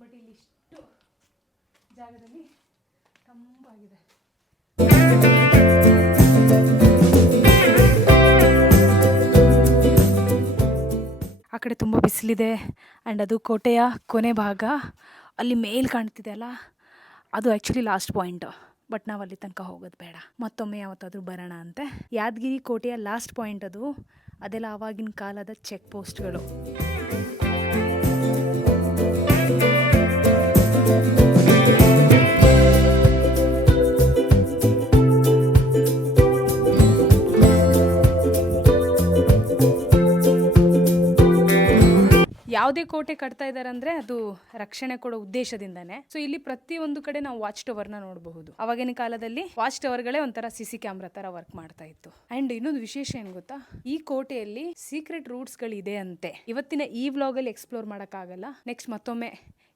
ಬಟ್ ಇಲ್ಲಿ ಇಷ್ಟು ಜಾಗದಲ್ಲಿ ತಂಪಾಗಿದೆ. ಆ ಕಡೆ ತುಂಬ ಬಿಸಿಲಿದೆ. ಆ್ಯಂಡ್ ಅದು ಕೋಟೆಯ ಕೊನೆ ಭಾಗ, ಅಲ್ಲಿ ಮೇಲ್ ಕಾಣ್ತಿದೆ ಅಲ್ಲ, ಅದು ಆ್ಯಕ್ಚುಲಿ ಲಾಸ್ಟ್ ಪಾಯಿಂಟ್. ಬಟ್ ನಾವು ಅಲ್ಲಿ ತನಕ ಹೋಗೋದು ಬೇಡ, ಮತ್ತೊಮ್ಮೆ ಯಾವತ್ತಾದರೂ ಬರೋಣ ಅಂತೆ. ಯಾದಗಿರಿ ಕೋಟೆಯ ಲಾಸ್ಟ್ ಪಾಯಿಂಟ್ ಅದು. ಅದೆಲ್ಲ ಆವಾಗಿನ ಕಾಲದ ಚೆಕ್ ಪೋಸ್ಟ್ಗಳು. ಯಾವುದೇ ಕೋಟೆ ಕಟ್ತಾ ಇದ್ದಾರೆ ಅಂದ್ರೆ ಅದು ರಕ್ಷಣೆ ಕೊಡೋ ಉದ್ದೇಶದಿಂದಾನೆ. ಸೊ ಇಲ್ಲಿ ಪ್ರತಿಯೊಂದು ಕಡೆ ನಾವು ವಾಚ್ ಟವರ್ ನ ನೋಡಬಹುದು. ಅವಾಗಿನ ಕಾಲದಲ್ಲಿ ವಾಚ್ ಟವರ್ ಗಳೇ ಒಂಥರ CC ಕ್ಯಾಮ್ರಾ ತರ ವರ್ಕ್ ಮಾಡ್ತಾ ಇತ್ತು. ಅಂಡ್ ಇನ್ನೊಂದು ವಿಶೇಷ ಏನ್ ಗೊತ್ತಾ, ಈ ಕೋಟೆಯಲ್ಲಿ ಸೀಕ್ರೆಟ್ ರೂಟ್ಸ್ ಗಳಿದೆ ಅಂತೆ. ಇವತ್ತಿನ ಈ ವ್ಲಾಗ್ ಅಲ್ಲಿ ಎಕ್ಸ್ಪ್ಲೋರ್ ಮಾಡಕ್ ಆಗಲ್ಲ. ನೆಕ್ಸ್ಟ್ ಮತ್ತೊಮ್ಮೆ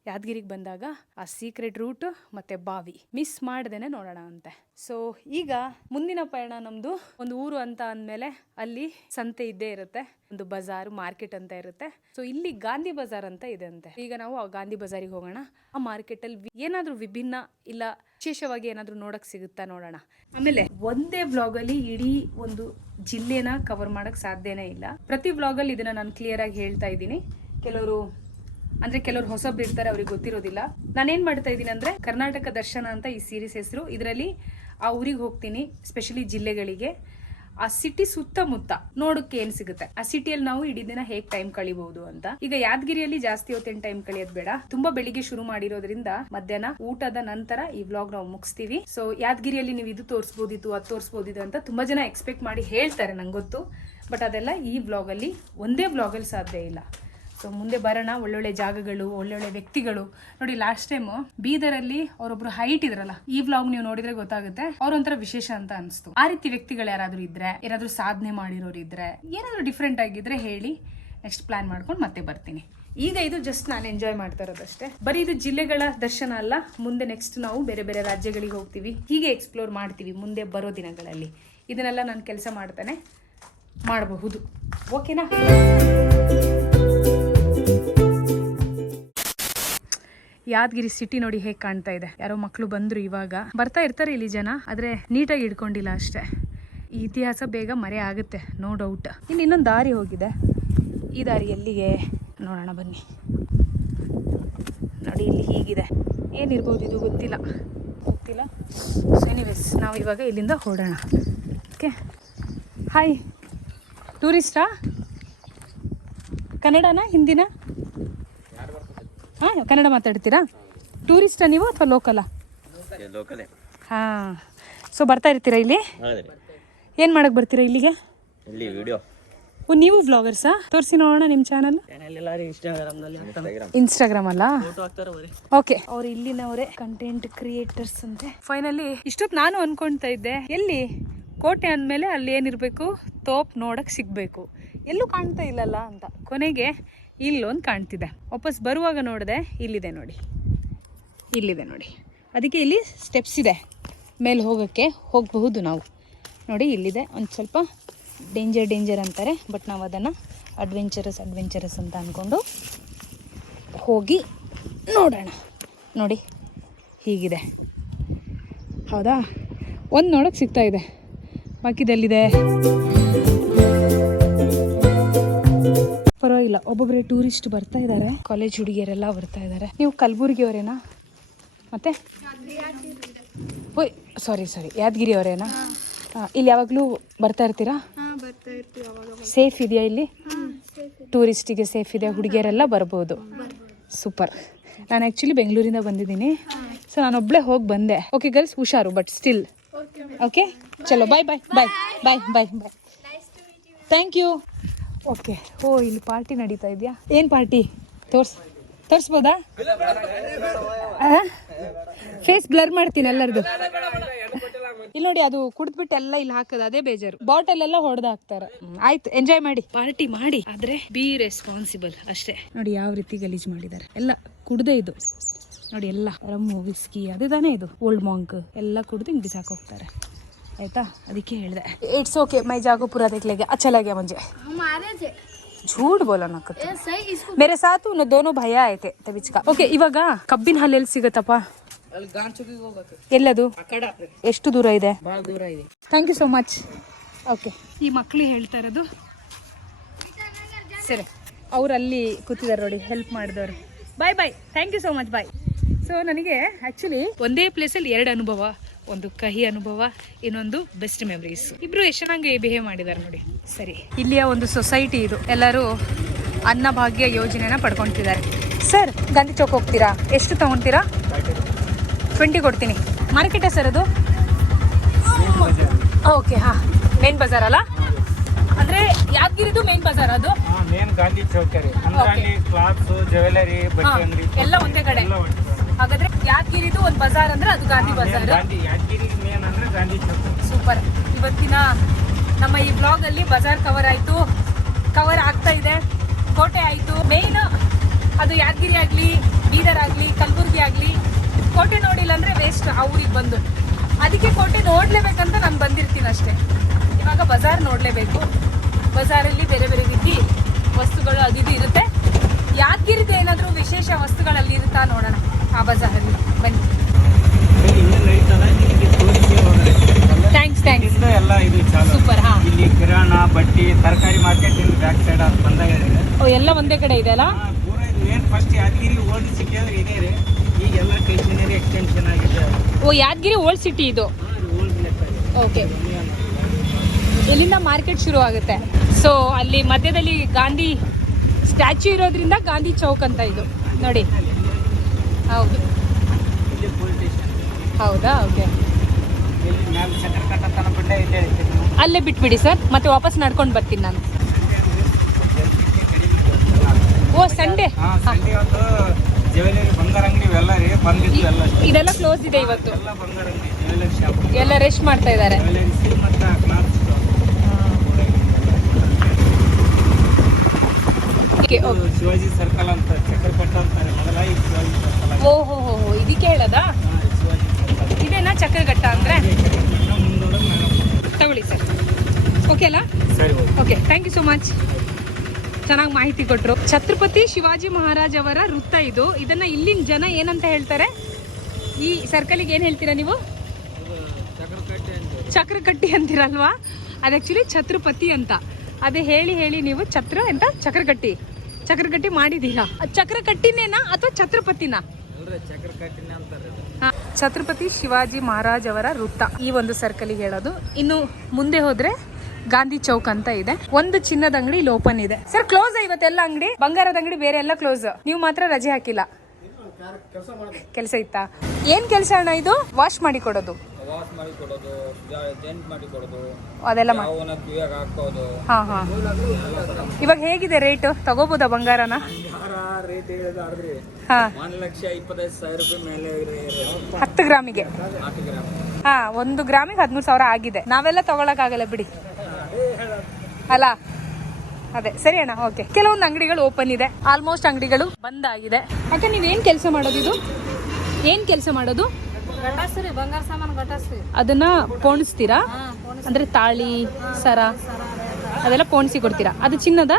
ಯಾದಗಿರಿಗೆ ಬಂದಾಗ ಆ ಸೀಕ್ರೆಟ್ ರೂಟ್ ಮತ್ತೆ ಬಾವಿ ಮಿಸ್ ಮಾಡ್ದೇನೆ ನೋಡೋಣ ಅಂತೆ. ಸೊ ಈಗ ಮುಂದಿನ ಪಯಣ ನಮ್ದು ಒಂದು ಊರು ಅಂತ ಅಂದ್ಮೇಲೆ ಅಲ್ಲಿ ಸಂತೆ ಇದ್ದೇ ಇರುತ್ತೆ, ಒಂದು ಬಜಾರ್ ಮಾರ್ಕೆಟ್ ಅಂತ ಇರುತ್ತೆ. ಸೊ ಇಲ್ಲಿ ಗಾಂಧಿ ಬಜಾರ್ ಅಂತ ಇದೆ ಅಂತೆ. ಈಗ ನಾವು ಆ ಗಾಂಧಿ ಬಜಾರಿಗೆ ಹೋಗೋಣ. ಆ ಮಾರ್ಕೆಟ್ ಅಲ್ಲಿ ಏನಾದ್ರೂ ವಿಭಿನ್ನ ಇಲ್ಲ ವಿಶೇಷವಾಗಿ ಏನಾದ್ರೂ ನೋಡಕ್ ಸಿಗುತ್ತಾ ನೋಡೋಣ. ಆಮೇಲೆ ಒಂದೇ ವ್ಲಾಗ್ ಅಲ್ಲಿ ಇಡೀ ಒಂದು ಜಿಲ್ಲೆನ ಕವರ್ ಮಾಡಕ್ ಸಾಧ್ಯನೇ ಇಲ್ಲ. ಪ್ರತಿ ವ್ಲಾಗ್ ಅಲ್ಲಿ ಇದನ್ನ ನಾನು ಕ್ಲಿಯರ್ ಆಗಿ ಹೇಳ್ತಾ ಇದ್ದೀನಿ. ಕೆಲವರು ಹೊಸಬ್ರು ಇರ್ತಾರೆ, ಅವ್ರಿಗೆ ಗೊತ್ತಿರೋದಿಲ್ಲ. ನಾನೇನ್ ಮಾಡ್ತಾ ಇದ್ದೀನಿ ಅಂದ್ರೆ, ಕರ್ನಾಟಕ ದರ್ಶನ ಅಂತ ಈ ಸೀರೀಸ್ ಹೆಸರು. ಇದರಲ್ಲಿ ಆ ಊರಿಗೆ ಹೋಗ್ತೀನಿ, ಸ್ಪೆಷಲಿ ಜಿಲ್ಲೆಗಳಿಗೆ. ಆ ಸಿಟಿ ಸುತ್ತಮುತ್ತ ನೋಡಕ್ಕೆ ಏನ್ ಸಿಗುತ್ತೆ, ಆ ಸಿಟಿಯಲ್ಲಿ ನಾವು ಇಡೀ ದಿನ ಹೇಗ್ ಟೈಮ್ ಕಳಿಬಹುದು ಅಂತ. ಈಗ ಯಾದಗಿರಿಯಲ್ಲಿ ಜಾಸ್ತಿ ಹೊತ್ತೇನ್ ಟೈಮ್ ಕಳಿಯೋದ್ ಬೇಡ, ತುಂಬಾ ಬೆಳಿಗ್ಗೆ ಶುರು ಮಾಡಿರೋದ್ರಿಂದ ಮಧ್ಯಾಹ್ನ ಊಟದ ನಂತರ ಈ ವ್ಲಾಗ್ ನಾವು ಮುಗಿಸ್ತೀವಿ. ಸೊ ಯಾದಗಿರಿಯಲ್ಲಿ ನೀವು ಇದು ತೋರಿಸಬಹುದಿತ್ತು, ಅದು ತೋರಿಸಬಹುದಿತ್ತು ಅಂತ ತುಂಬಾ ಜನ ಎಕ್ಸ್ಪೆಕ್ಟ್ ಮಾಡಿ ಹೇಳ್ತಾರೆ, ನಂಗೆ ಗೊತ್ತು. ಬಟ್ ಅದೆಲ್ಲ ಈ ವ್ಲಾಗ್ ಅಲ್ಲಿ, ಒಂದೇ ವ್ಲಾಗ್ ಅಲ್ಲಿ ಸಾಧ್ಯ ಇಲ್ಲ. ಸೊ ಮುಂದೆ ಬರೋಣ, ಒಳ್ಳೊಳ್ಳೆ ಜಾಗಗಳು, ಒಳ್ಳೊಳ್ಳೆ ವ್ಯಕ್ತಿಗಳು. ನೋಡಿ ಲಾಸ್ಟ್ ಟೈಮ್ ಬೀದರಲ್ಲಿ ಅವರೊಬ್ರು ಹೈಟ್ ಇದ್ರಲ್ಲ, ಈ ವ್ಲಾಗ್ ನೀವು ನೋಡಿದ್ರೆ ಗೊತ್ತಾಗುತ್ತೆ, ಅವ್ರೊಂಥರ ವಿಶೇಷ ಅಂತ ಅನಿಸ್ತು. ಆ ರೀತಿ ವ್ಯಕ್ತಿಗಳು ಯಾರಾದ್ರೂ ಇದ್ರೆ, ಏನಾದ್ರೂ ಸಾಧನೆ ಮಾಡಿರೋರು ಇದ್ರೆ, ಏನಾದ್ರೂ ಡಿಫ್ರೆಂಟ್ ಆಗಿದ್ರೆ ಹೇಳಿ, ನೆಕ್ಸ್ಟ್ ಪ್ಲಾನ್ ಮಾಡ್ಕೊಂಡು ಮತ್ತೆ ಬರ್ತೀನಿ. ಈಗ ಇದು ಜಸ್ಟ್ ನಾನು ಎಂಜಾಯ್ ಮಾಡ್ತಾ ಇರೋದಷ್ಟೇ. ಬರೀ ಇದು ಜಿಲ್ಲೆಗಳ ದರ್ಶನ ಅಲ್ಲ, ಮುಂದೆ ನೆಕ್ಸ್ಟ್ ನಾವು ಬೇರೆ ಬೇರೆ ರಾಜ್ಯಗಳಿಗೆ ಹೋಗ್ತೀವಿ, ಹೀಗೆ ಎಕ್ಸ್ಪ್ಲೋರ್ ಮಾಡ್ತೀವಿ ಮುಂದೆ ಬರೋ ದಿನಗಳಲ್ಲಿ. ಇದನ್ನೆಲ್ಲ ನಾನು ಕೆಲಸ ಮಾಡ್ತಾನೆ. ಮಾಡಬಹುದು. ಓಕೆನಾ? ಯಾದಗಿರಿ ಸಿಟಿ ನೋಡಿ ಹೇಗೆ ಕಾಣ್ತಾ ಇದೆ. ಯಾರೋ ಮಕ್ಕಳು ಬಂದ್ರು, ಇವಾಗ ಬರ್ತಾ ಇರ್ತಾರೆ ಇಲ್ಲಿ ಜನ, ಆದ್ರೆ ನೀಟಾಗಿ ಇಟ್ಕೊಂಡಿಲ್ಲ ಅಷ್ಟೇ. ಈ ಇತಿಹಾಸ ಬೇಗ ಮರೆ ಆಗುತ್ತೆ, ನೋ ಡೌಟ್. ಇಲ್ಲಿ ಇನ್ನೊಂದು ದಾರಿ ಹೋಗಿದೆ. ಈ ದಾರಿ ಎಲ್ಲಿಗೆ ನೋಡೋಣ ಬನ್ನಿ. ನೋಡಿ ಇಲ್ಲಿ ಹೀಗಿದೆ. ಏನಿರ್ಬೋದು ಇದು ಗೊತ್ತಿಲ್ಲ. ಸೊ ಎನಿವೇಸ್ ನಾವು ಇವಾಗ ಇಲ್ಲಿಂದ ಹೊರಡೋಣ. Okay, hi. ಟೂರಿಸ್ಟಾ? ಕನ್ನಡನಾ ಹಿಂದಿನಾ? ಹಾಂ, ಕನ್ನಡ ಮಾತಾಡ್ತೀರಾ? ಟೂರಿಸ್ಟಾ ನೀವು ಅಥವಾ ಲೋಕಲಾ? ಹಾಂ. ಸೊ ಬರ್ತಾ ಇರ್ತೀರಾ ಇಲ್ಲಿ? ಏನು ಮಾಡಕ್ಕೆ ಬರ್ತೀರಾ ಇಲ್ಲಿಗೆ? ಓ, ನೀವು ವ್ಲಾಗರ್ಸಾ? ತೋರಿಸಿ ನೋಡೋಣ ನಿಮ್ಮ ಚಾನಲ್. ಇನ್ಸ್ಟಾಗ್ರಾಮ್ ಅಲ್ಲ? ಓಕೆ, ಅವ್ರು ಇಲ್ಲಿನವರೇ, ಕಂಟೆಂಟ್ ಕ್ರಿಯೇಟರ್ಸ್ ಅಂತೆ. ಫೈನಲಿ ಇಷ್ಟೊತ್ತು ನಾನು ಅನ್ಕೊಳ್ತಾ ಇದ್ದೆ, ಎಲ್ಲಿ ಕೋಟೆ ಅಂದಮೇಲೆ ಅಲ್ಲಿ ಏನಿರಬೇಕು, ತೋಪ್ ನೋಡಕ್ಕೆ ಸಿಗಬೇಕು, ಎಲ್ಲೂ ಕಾಣ್ತಾ ಇಲ್ಲಲ್ಲ ಅಂತ. ಕೊನೆಗೆ ಇಲ್ಲೊಂದು ಕಾಣ್ತಿದೆ. ವಾಪಸ್ ಬರುವಾಗ ನೋಡಿದೆ, ಇಲ್ಲಿದೆ ನೋಡಿ. ಅದಕ್ಕೆ ಇಲ್ಲಿ ಸ್ಟೆಪ್ಸ್ ಇದೆ ಮೇಲೆ ಹೋಗಬಹುದು ನಾವು. ನೋಡಿ ಇಲ್ಲಿದೆ. ಒಂದು ಸ್ವಲ್ಪ ಡೇಂಜರ್ ಅಂತಾರೆ, ಬಟ್ ನಾವು ಅದನ್ನು ಅಡ್ವೆಂಚರಸ್ ಅಂತ ಅಂದ್ಕೊಂಡು ಹೋಗಿ ನೋಡೋಣ. ನೋಡಿ ಹೀಗಿದೆ. ಹೌದಾ? ಒಂದು ನೋಡೋಕ್ಕೆ ಸಿಗ್ತಾ ಇದೆ, ಬಾಕಿದೆಲ್ಲಿದೆ? ಪರವಾಗಿಲ್ಲ, ಒಬ್ಬೊಬ್ಬರೇ ಟೂರಿಸ್ಟ್ ಬರ್ತಾ ಇದ್ದಾರೆ, ಕಾಲೇಜ್ ಹುಡುಗಿಯರೆಲ್ಲ ಬರ್ತಾ ಇದ್ದಾರೆ. ನೀವು ಕಲಬುರ್ಗಿಯವರೇನಾ? ಮತ್ತೆ ಓಯ್ ಸಾರಿ ಯಾದಗಿರಿ ಅವರೇನಾ? ಇಲ್ಲಿ ಯಾವಾಗಲೂ ಬರ್ತಾ ಇರ್ತೀರಾ? ಸೇಫ್ ಇದೆಯಾ ಇಲ್ಲಿ? ಟೂರಿಸ್ಟಿಗೆ ಸೇಫ್ ಇದೆ, ಹುಡುಗಿಯರೆಲ್ಲ ಬರ್ಬೋದು. ಸೂಪರ್. ನಾನು ಆ್ಯಕ್ಚುಲಿ ಬೆಂಗಳೂರಿಂದ ಬಂದಿದ್ದೀನಿ, ಸೊ ನಾನೊಬ್ಬಳೇ ಹೋಗಿ ಬಂದೆ. ಓಕೆ ಗರ್ಲ್ಸ್, ಹುಷಾರು, ಬಟ್ ಸ್ಟಿಲ್ ಓಕೆ. ಚಲೋ, bye bye bye bye bye bye. Thank you. Okay. ಓ, ಇಲ್ಲಿ ಪಾರ್ಟಿ ನಡೀತಾ ಇದೆಯಾ? ಏನು ಪಾರ್ಟಿ? ತೋರಿಸ್ಬೋದಾ? ಫೇಸ್ ಬ್ಲರ್ ಮಾಡ್ತೀನಿ ಎಲ್ಲರದು. ಇಲ್ಲಿ ನೋಡಿ, ಅದು ಕುಡಿದ್ಬಿಟ್ಟು ಎಲ್ಲ ಇಲ್ಲಿ ಹಾಕೋದು, ಅದೇ ಬೇಜಾರು. ಬಾಟಲ್ ಎಲ್ಲ ಹೊಡೆದು ಹಾಕ್ತಾರೆ. ಆಯ್ತು, ಎಂಜಾಯ್ ಮಾಡಿ, ಪಾರ್ಟಿ ಮಾಡಿ, ಆದ್ರೆ ಬಿ ರೆಸ್ಪಾನ್ಸಿಬಲ್ ಅಷ್ಟೇ. ನೋಡಿ ಯಾವ ರೀತಿ ಗಲೀಜ್ ಮಾಡಿದ್ದಾರೆ, ಎಲ್ಲ ಕುಡ್ದೆ ಇದು. ನೋಡಿ ಎಲ್ಲ ರಮ್ಮು, ವಿಸ್ಕಿ, ಅದೇ ತಾನೇ ಇದು. ಓಲ್ಡ್ ಮಾಂಕ್ ಎಲ್ಲ ಕುಡ್ದು ಹಿಂಗೆ ಬಿಸಾಕ್ ಹೋಗ್ತಾರೆ. ಆಯ್ತಾ? ಅದಕ್ಕೆ ಹೇಳಿದೆ. ಇಟ್ಸ್ ಓಕೆ, ಮೈ ಜಾಗೋ ಪೂರಾ देख लेंगे, अच्छा लगे मुझे. झूठ बोला ना कुछ. मेरे साथ उन दोनों भैया आए थे तभी का. ಓಕೆ, ಇವಾಗ ಕಬ್ಬಿನ ಹಾಲು ಎಲ್ಲಿ ಸಿಗುತ್ತಪ್ಪ? ಎಲ್ಲದು? ಎಷ್ಟು ದೂರ ಇದೆ? Thank you so much. Okay, ಈ ಮಕ್ಕಳು ಹೇಳ್ತಾ ಇರೋದು ಸರಿ. ಅವ್ರು ಅಲ್ಲಿ ಕೂತಿದ್ದಾರೆ ನೋಡಿ, ಹೆಲ್ಪ್ ಮಾಡಿದವರು. Bye bye, thank you so much, bye. So ನನಗೆ ಆ್ಯಕ್ಚುಲಿ ಒಂದೇ ಪ್ಲೇಸಲ್ಲಿ 2 ಅನುಭವ. ಒಂದು ಕಹಿ ಅನುಭವ, ಇನ್ನೊಂದು ಬೆಸ್ಟ್ ಮೆಮರೀಸ್. ಇಬ್ರು ಎಷ್ಟು ಚೆನ್ನಾಗಿ ಬಿಹೇವ್ ಮಾಡಿದ್ದಾರೆ ನೋಡಿ. ಸರಿ, ಇಲ್ಲಿಯ ಒಂದು ಸೊಸೈಟಿ ಇದು. ಎಲ್ಲರೂ ಅನ್ನಭಾಗ್ಯ ಯೋಜನೆನ ಪಡ್ಕೊಳ್ತಿದ್ದಾರೆ. ಸರ್, ಗಾಂಧಿ ಚೌಕ್ ಹೋಗ್ತೀರಾ? ಎಷ್ಟು ತಗೊಳ್ತೀರಾ? 20 ಕೊಡ್ತೀನಿ. ಮಾರ್ಕೆಟೇ ಸರ್ ಅದು? ಓಕೆ, ಹಾಂ. ಮೇನ್ ಬಜಾರ್ ಅಲ್ಲ? ಅಂದ್ರೆ ಯಾದಗಿರಿದು ಮೇನ್ ಬಜಾರ್ ಅದು? Main Gandhi Chowk clothes, jewellery, ಬಟ್ಟೆ ಅಂಗಡಿ ಎಲ್ಲ ಒಂದೇ ಕಡೆ. ಹಾಗಾದ್ರೆ ಯಾದಗಿರಿದು ಒಂದು ಬಜಾರ್ ಅಂದ್ರೆ ಅದು ಗಾಂಧಿ ಬಜಾರ್. ಯಾದಗಿರಿ ಮೇನ್ ಅಂದ್ರೆ ಗಾಂಧಿ ಚೌಕ್. ಸೂಪರ್. ಇವತ್ತಿನ ನಮ್ಮ ಈ ಬ್ಲಾಗ್ ಅಲ್ಲಿ ಬಜಾರ್ ಕವರ್ ಆಗ್ತಾ ಇದೆ. ಕೋಟೆ ಆಯ್ತು. ಮೇನ್ ಅದು ಯಾದಗಿರಿ ಆಗ್ಲಿ, ಬೀದರ್ ಆಗ್ಲಿ, ಕಲಬುರ್ಗಿ ಆಗ್ಲಿ, ಕೋಟೆ ನೋಡಿಲ್ಲ ಅಂದ್ರೆ ವೇಸ್ಟ್ ಆ ಊರಿಗೆ ಬಂದು. ಅದಕ್ಕೆ ಕೋಟೆ ನೋಡ್ಲೇಬೇಕಂತ ನಾನು ಬಂದಿರ್ತೀನಿ ಅಷ್ಟೇ. ಇವಾಗ ಬಜಾರ್ ನೋಡ್ಲೇಬೇಕು. ಬಜಾರಲ್ಲಿ ಬೇರೆ ಬೇರೆ ರೀತಿ ವಸ್ತುಗಳು ಅದು ಇರುತ್ತೆ. ಯಾದಗಿರಿದು ಏನಾದರೂ ವಿಶೇಷ ವಸ್ತುಗಳಲ್ಲಿ ಇರುತ್ತಾ ನೋಡೋಣ ಆ ಬಜಾರಲ್ಲಿ. ಬನ್ನಿ. ಥ್ಯಾಂಕ್ಸ್. ಎಲ್ಲ ಇದು ಸೂಪರ್. ಹಾ, ಇಲ್ಲಿ ಕಿರಾಣ, ಬಟ್ಟಿ, ತರಕಾರಿ ಮಾರ್ಕೆಟ್ ಬ್ಯಾಕ್ ಸೈಡ್ ಅದು ಬಂದಾಗ ಎಲ್ಲ ಒಂದೇ ಕಡೆ ಇದೆ ಅಲ್ಲ? ಪೂರಾ ಇದು ಏನು ಫಸ್ಟ್ ಯಾದಗಿರಿ ಓಲ್ಡ್ ಸಿಟಿ ಅಂದ್ರೆ ಇದೇ ರೀ. ಈಗೆಲ್ಲ ಸ್ಟೇಷನರಿ ಎಕ್ಸ್ಟೆನ್ಷನ್ ಆಗಿದೆ. ಓ, ಯಾದಗಿರಿ ಓಲ್ಡ್ ಸಿಟಿ ಇದು. ಓಕೆ. ಎಲ್ಲಿಂದ ಮಾರ್ಕೆಟ್ ಶುರು ಆಗುತ್ತೆ. ಸೊ ಅಲ್ಲಿ ಮಧ್ಯದಲ್ಲಿ ಗಾಂಧಿ ಸ್ಟ್ಯಾಚ್ಯೂ ಇರೋದ್ರಿಂದ ಗಾಂಧಿ ಚೌಕ್ ಅಂತ ಇದು ನೋಡಿ. ಹೌದು. ಹೌದಾ? ಓಕೆ. ಅಲ್ಲೇ ಬಿಟ್ಬಿಡಿ ಸರ್, ಮತ್ತೆ ವಾಪಸ್ ನಡ್ಕೊಂಡು ಬರ್ತೀನಿ ನಾನು. ಓ, ಸಂಡೇ ಇದೆಲ್ಲ ಕ್ಲೋಸ್ ಇದೆ ಇವತ್ತು. ಎಲ್ಲ ರೆಸ್ಟ್ ಮಾಡ್ತಾ ಇದ್ದಾರೆ. ಶಿವಾಜಿ ಸರ್ಕಲ್ ಅಂತ ಚಕ್ರಪಟ್ಟ ಅಂತಾರೆ. ಓಹೋ, ಇದಕ್ಕೆ ಹೇಳದಾ? ಇದೇನಾ ಚಕ್ರಘಟ್ಟ ಅಂದ್ರೆ? ತಗೊಳ್ಳಿ ಸರ್. ಓಕೆ ಅಲ್ಲ? ಸರಿ okay, thank you so much. ಚೆನ್ನಾಗಿ ಮಾಹಿತಿ ಕೊಟ್ಟರು. ಛತ್ರಪತಿ ಶಿವಾಜಿ ಮಹಾರಾಜ್ ಅವರ ವೃತ್ತ ಇದು. ಇದನ್ನ ಇಲ್ಲಿನ ಜನ ಏನಂತ ಹೇಳ್ತಾರೆ? ಈ ಸರ್ಕಲಿಗೆ ಏನು ಹೇಳ್ತೀರಾ ನೀವು? ಚಕ್ರಕಟ್ಟಿ ಅಂತೀರಲ್ವಾ? ಅದು ಆ್ಯಕ್ಚುಲಿ ಛತ್ರಪತಿ ಅಂತ. ಅದೇ ಹೇಳಿ ಹೇಳಿ ನೀವು ಎಂತ ಚಕ್ರಕಟ್ಟಿ ಮಾಡಿದೀರಾ? ಚಕ್ರಕಟ್ಟಿನೇನಾ ಅಥವಾ ಛತ್ರಪತಿನಾ? ಛತ್ರಪತಿ ಶಿವಾಜಿ ಮಹಾರಾಜ್ ಅವರ ವೃತ್ತ ಈ ಒಂದು ಸರ್ಕಲಿಗೆ ಹೇಳೋದು. ಇನ್ನು ಮುಂದೆ ಹೋದ್ರೆ ಗಾಂಧಿ ಚೌಕ್ ಅಂತ ಇದೆ. ಒಂದು ಚಿನ್ನದ ಅಂಗಡಿ ಇಲ್ಲಿ ಓಪನ್ ಇದೆ. ಸರ್ ಕ್ಲೋಸ್ ಇವತ್ತೆಲ್ಲ ಅಂಗಡಿ, ಬಂಗಾರದ ಅಂಗಡಿ ಬೇರೆ ಎಲ್ಲ ಕ್ಲೋಸ್. ನೀವು ಮಾತ್ರ ರಜೆ ಹಾಕಿಲ್ಲ. ಕೆಲಸ ಇತ್ತಾ? ಏನ್ ಕೆಲಸ ಅಣ್ಣ ಇದು? ವಾಶ್ ಮಾಡಿ ಕೊಡೋದು, ಅದೆಲ್ಲ ಹಾ ಹಾ. ಇವಾಗ ಹೇಗಿದೆ ರೇಟ್? ತಗೋಬೋದಾ ಬಂಗಾರನ? ಹಾ, 1,25,000 ಮೇಲೆ 10 ಗ್ರಾಮಿಗೆ. ಹಾ, 1 ಗ್ರಾಮಿಗೆ 13,000 ಆಗಿದೆ. ನಾವೆಲ್ಲ ತಗೊಳಕ್ ಆಗಲ್ಲ ಬಿಡಿ ಅಲ್ಲ. ಅದೇ ಸರಿ ಅಣ್ಣ, ಓಕೆ. ಕೆಲವೊಂದು ಅಂಗಡಿಗಳು ಓಪನ್ ಇದೆ, ಆಲ್ಮೋಸ್ಟ್ ಅಂಗಡಿಗಳು ಬಂದ್ ಆಗಿದೆ. ಅಕ್ಕ ನೀವೇನ್ ಕೆಲಸ ಮಾಡೋದು? ಇದು ಏನ್ ಕೆಲಸ ಮಾಡೋದು? ಬಂಗಾರ ಸಾಮಾನು ಗಟಾಸ್ರಿ. ಅದನ್ನ ಪೋಣಿಸ್ತೀರಾ? ಅಂದ್ರೆ ತಾಳಿ, ಸರ ಅದೆಲ್ಲ ಪೋಣಿಸಿ ಕೊಡ್ತೀರಾ? ಅದು ಚಿನ್ನದ?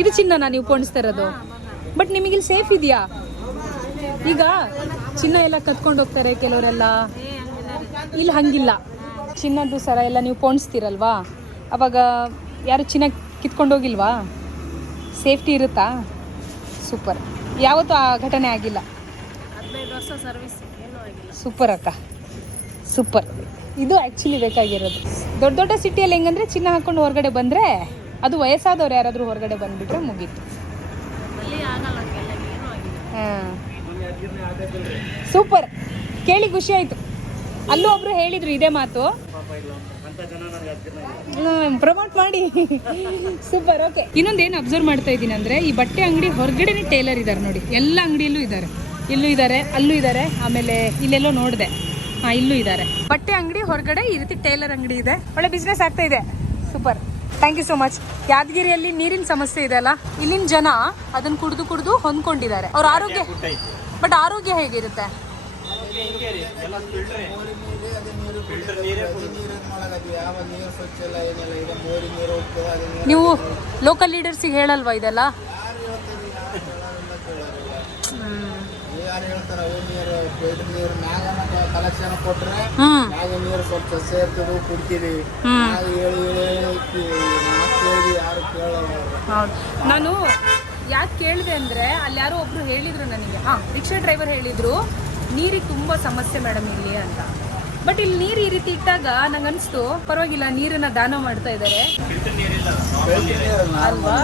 ಇದು ಚಿನ್ನನಾ ನೀವು ಪೋಣಿಸ್ತಾ ಇರೋದು? ಬಟ್ ನಿಮಗಿಲ್ಲಿ ಸೇಫ್ ಇದೆಯಾ? ಈಗ ಚಿನ್ನ ಎಲ್ಲ ಕತ್ಕೊಂಡು ಹೋಗ್ತಾರೆ ಕೆಲವರೆಲ್ಲ, ಇಲ್ಲಿ ಹಂಗಿಲ್ಲ. ಚಿನ್ನದ್ದು ಸರ ಎಲ್ಲ ನೀವು ಪೋಣಿಸ್ತೀರಲ್ವಾ, ಅವಾಗ ಯಾರು ಚಿನ್ನ ಕಿತ್ಕೊಂಡು ಹೋಗಿಲ್ವಾ? ಸೇಫ್ಟಿ ಇರುತ್ತಾ? ಸೂಪರ್. ಯಾವತ್ತೂ ಆ ಘಟನೆ ಆಗಿಲ್ಲ? 15 ವರ್ಷ ಸರ್ವಿಸ್, ಏನೂ ಆಗಿಲ್ಲ. ಸೂಪರ್ ಅಕ್ಕ, ಸೂಪರ್. ಇದು ಆ್ಯಕ್ಚುಲಿ ಬೇಕಾಗಿರೋದು. ದೊಡ್ಡ ದೊಡ್ಡ ಸಿಟಿಯಲ್ಲಿ ಹೆಂಗಂದ್ರೆ ಚಿನ್ನ ಹಾಕೊಂಡು ಹೊರಗಡೆ ಬಂದರೆ, ಅದು ವಯಸ್ಸಾದವ್ರು ಯಾರಾದರೂ ಹೊರಗಡೆ ಬಂದುಬಿಟ್ರೆ ಮುಗೀತು. ಹಾಂ, ಸೂಪರ್. ಕೇಳಿ ಖುಷಿ ಆಯಿತು. ಅಲ್ಲೂ ಒಬ್ರು ಹೇಳಿದ್ರು ಇದೇ ಮಾತು, ಪ್ರಮೋಟ್ ಮಾಡಿ. Super, okay. ಇನ್ನೊಂದೇನು ಅಬ್ಸರ್ವ್ ಮಾಡ್ತಾ ಇದ್ದೀನಿ ಅಂದರೆ, ಈ ಬಟ್ಟೆ ಅಂಗಡಿ ಹೊರಗಡೆನೇ ಟೇಲರ್ ಇದ್ದಾರೆ ನೋಡಿ. ಎಲ್ಲ ಅಂಗಡಿಯಲ್ಲೂ ಇದ್ದಾರೆ, ಇಲ್ಲೂ ಇದ್ದಾರೆ, ಅಲ್ಲೂ ಇದ್ದಾರೆ, ಆಮೇಲೆ ಇಲ್ಲೆಲ್ಲೋ ನೋಡಿದೆ, ಹಾಂ ಇಲ್ಲೂ ಇದ್ದಾರೆ. ಬಟ್ಟೆ ಅಂಗಡಿ ಹೊರಗಡೆ ಈ ರೀತಿ ಟೇಲರ್ ಅಂಗಡಿ ಇದೆ. ಒಳ್ಳೆ ಬಿಸ್ನೆಸ್ ಆಗ್ತಾ ಇದೆ. Super, thank you so much. ಯಾದಗಿರಿಯಲ್ಲಿ ನೀರಿನ ಸಮಸ್ಯೆ ಇದೆ ಅಲ್ಲ, ಇಲ್ಲಿನ ಜನ ಅದನ್ನು ಕುಡಿದು ಹೊಂದ್ಕೊಂಡಿದ್ದಾರೆ. ಅವ್ರ ಆರೋಗ್ಯ, ಬಟ್ ಆರೋಗ್ಯ ಹೇಗಿರುತ್ತೆ? ನೀವು ಲೋಕಲ್ ಲೀಡರ್ಸಿಗೆ ಹೇಳಲ್ವಾ ಇದೆಲ್ಲ? ನಾನು ಯಾಕೆ ಕೇಳಿದೆ ಅಂದ್ರೆ, ಅಲ್ಲಿ ಯಾರೋ ಒಬ್ರು ಹೇಳಿದ್ರು ನನಗೆ, ರಿಕ್ಷಾ ಡ್ರೈವರ್ ಹೇಳಿದ್ರು ನೀರಿಗೆ ತುಂಬಾ ಸಮಸ್ಯೆ ಮೇಡಮ್ ಇಲ್ಲಿ ಅಂತ. ಬಟ್ ಇಲ್ಲಿ ನೀರು ಈ ರೀತಿ ಇಟ್ಟಾಗ ನಂಗೆ ಅನಿಸ್ತು, ಪರವಾಗಿಲ್ಲ, ನೀರನ್ನ ದಾನ ಮಾಡ್ತಾ ಇದ್ದಾರೆ ಅಲ್ವಾ?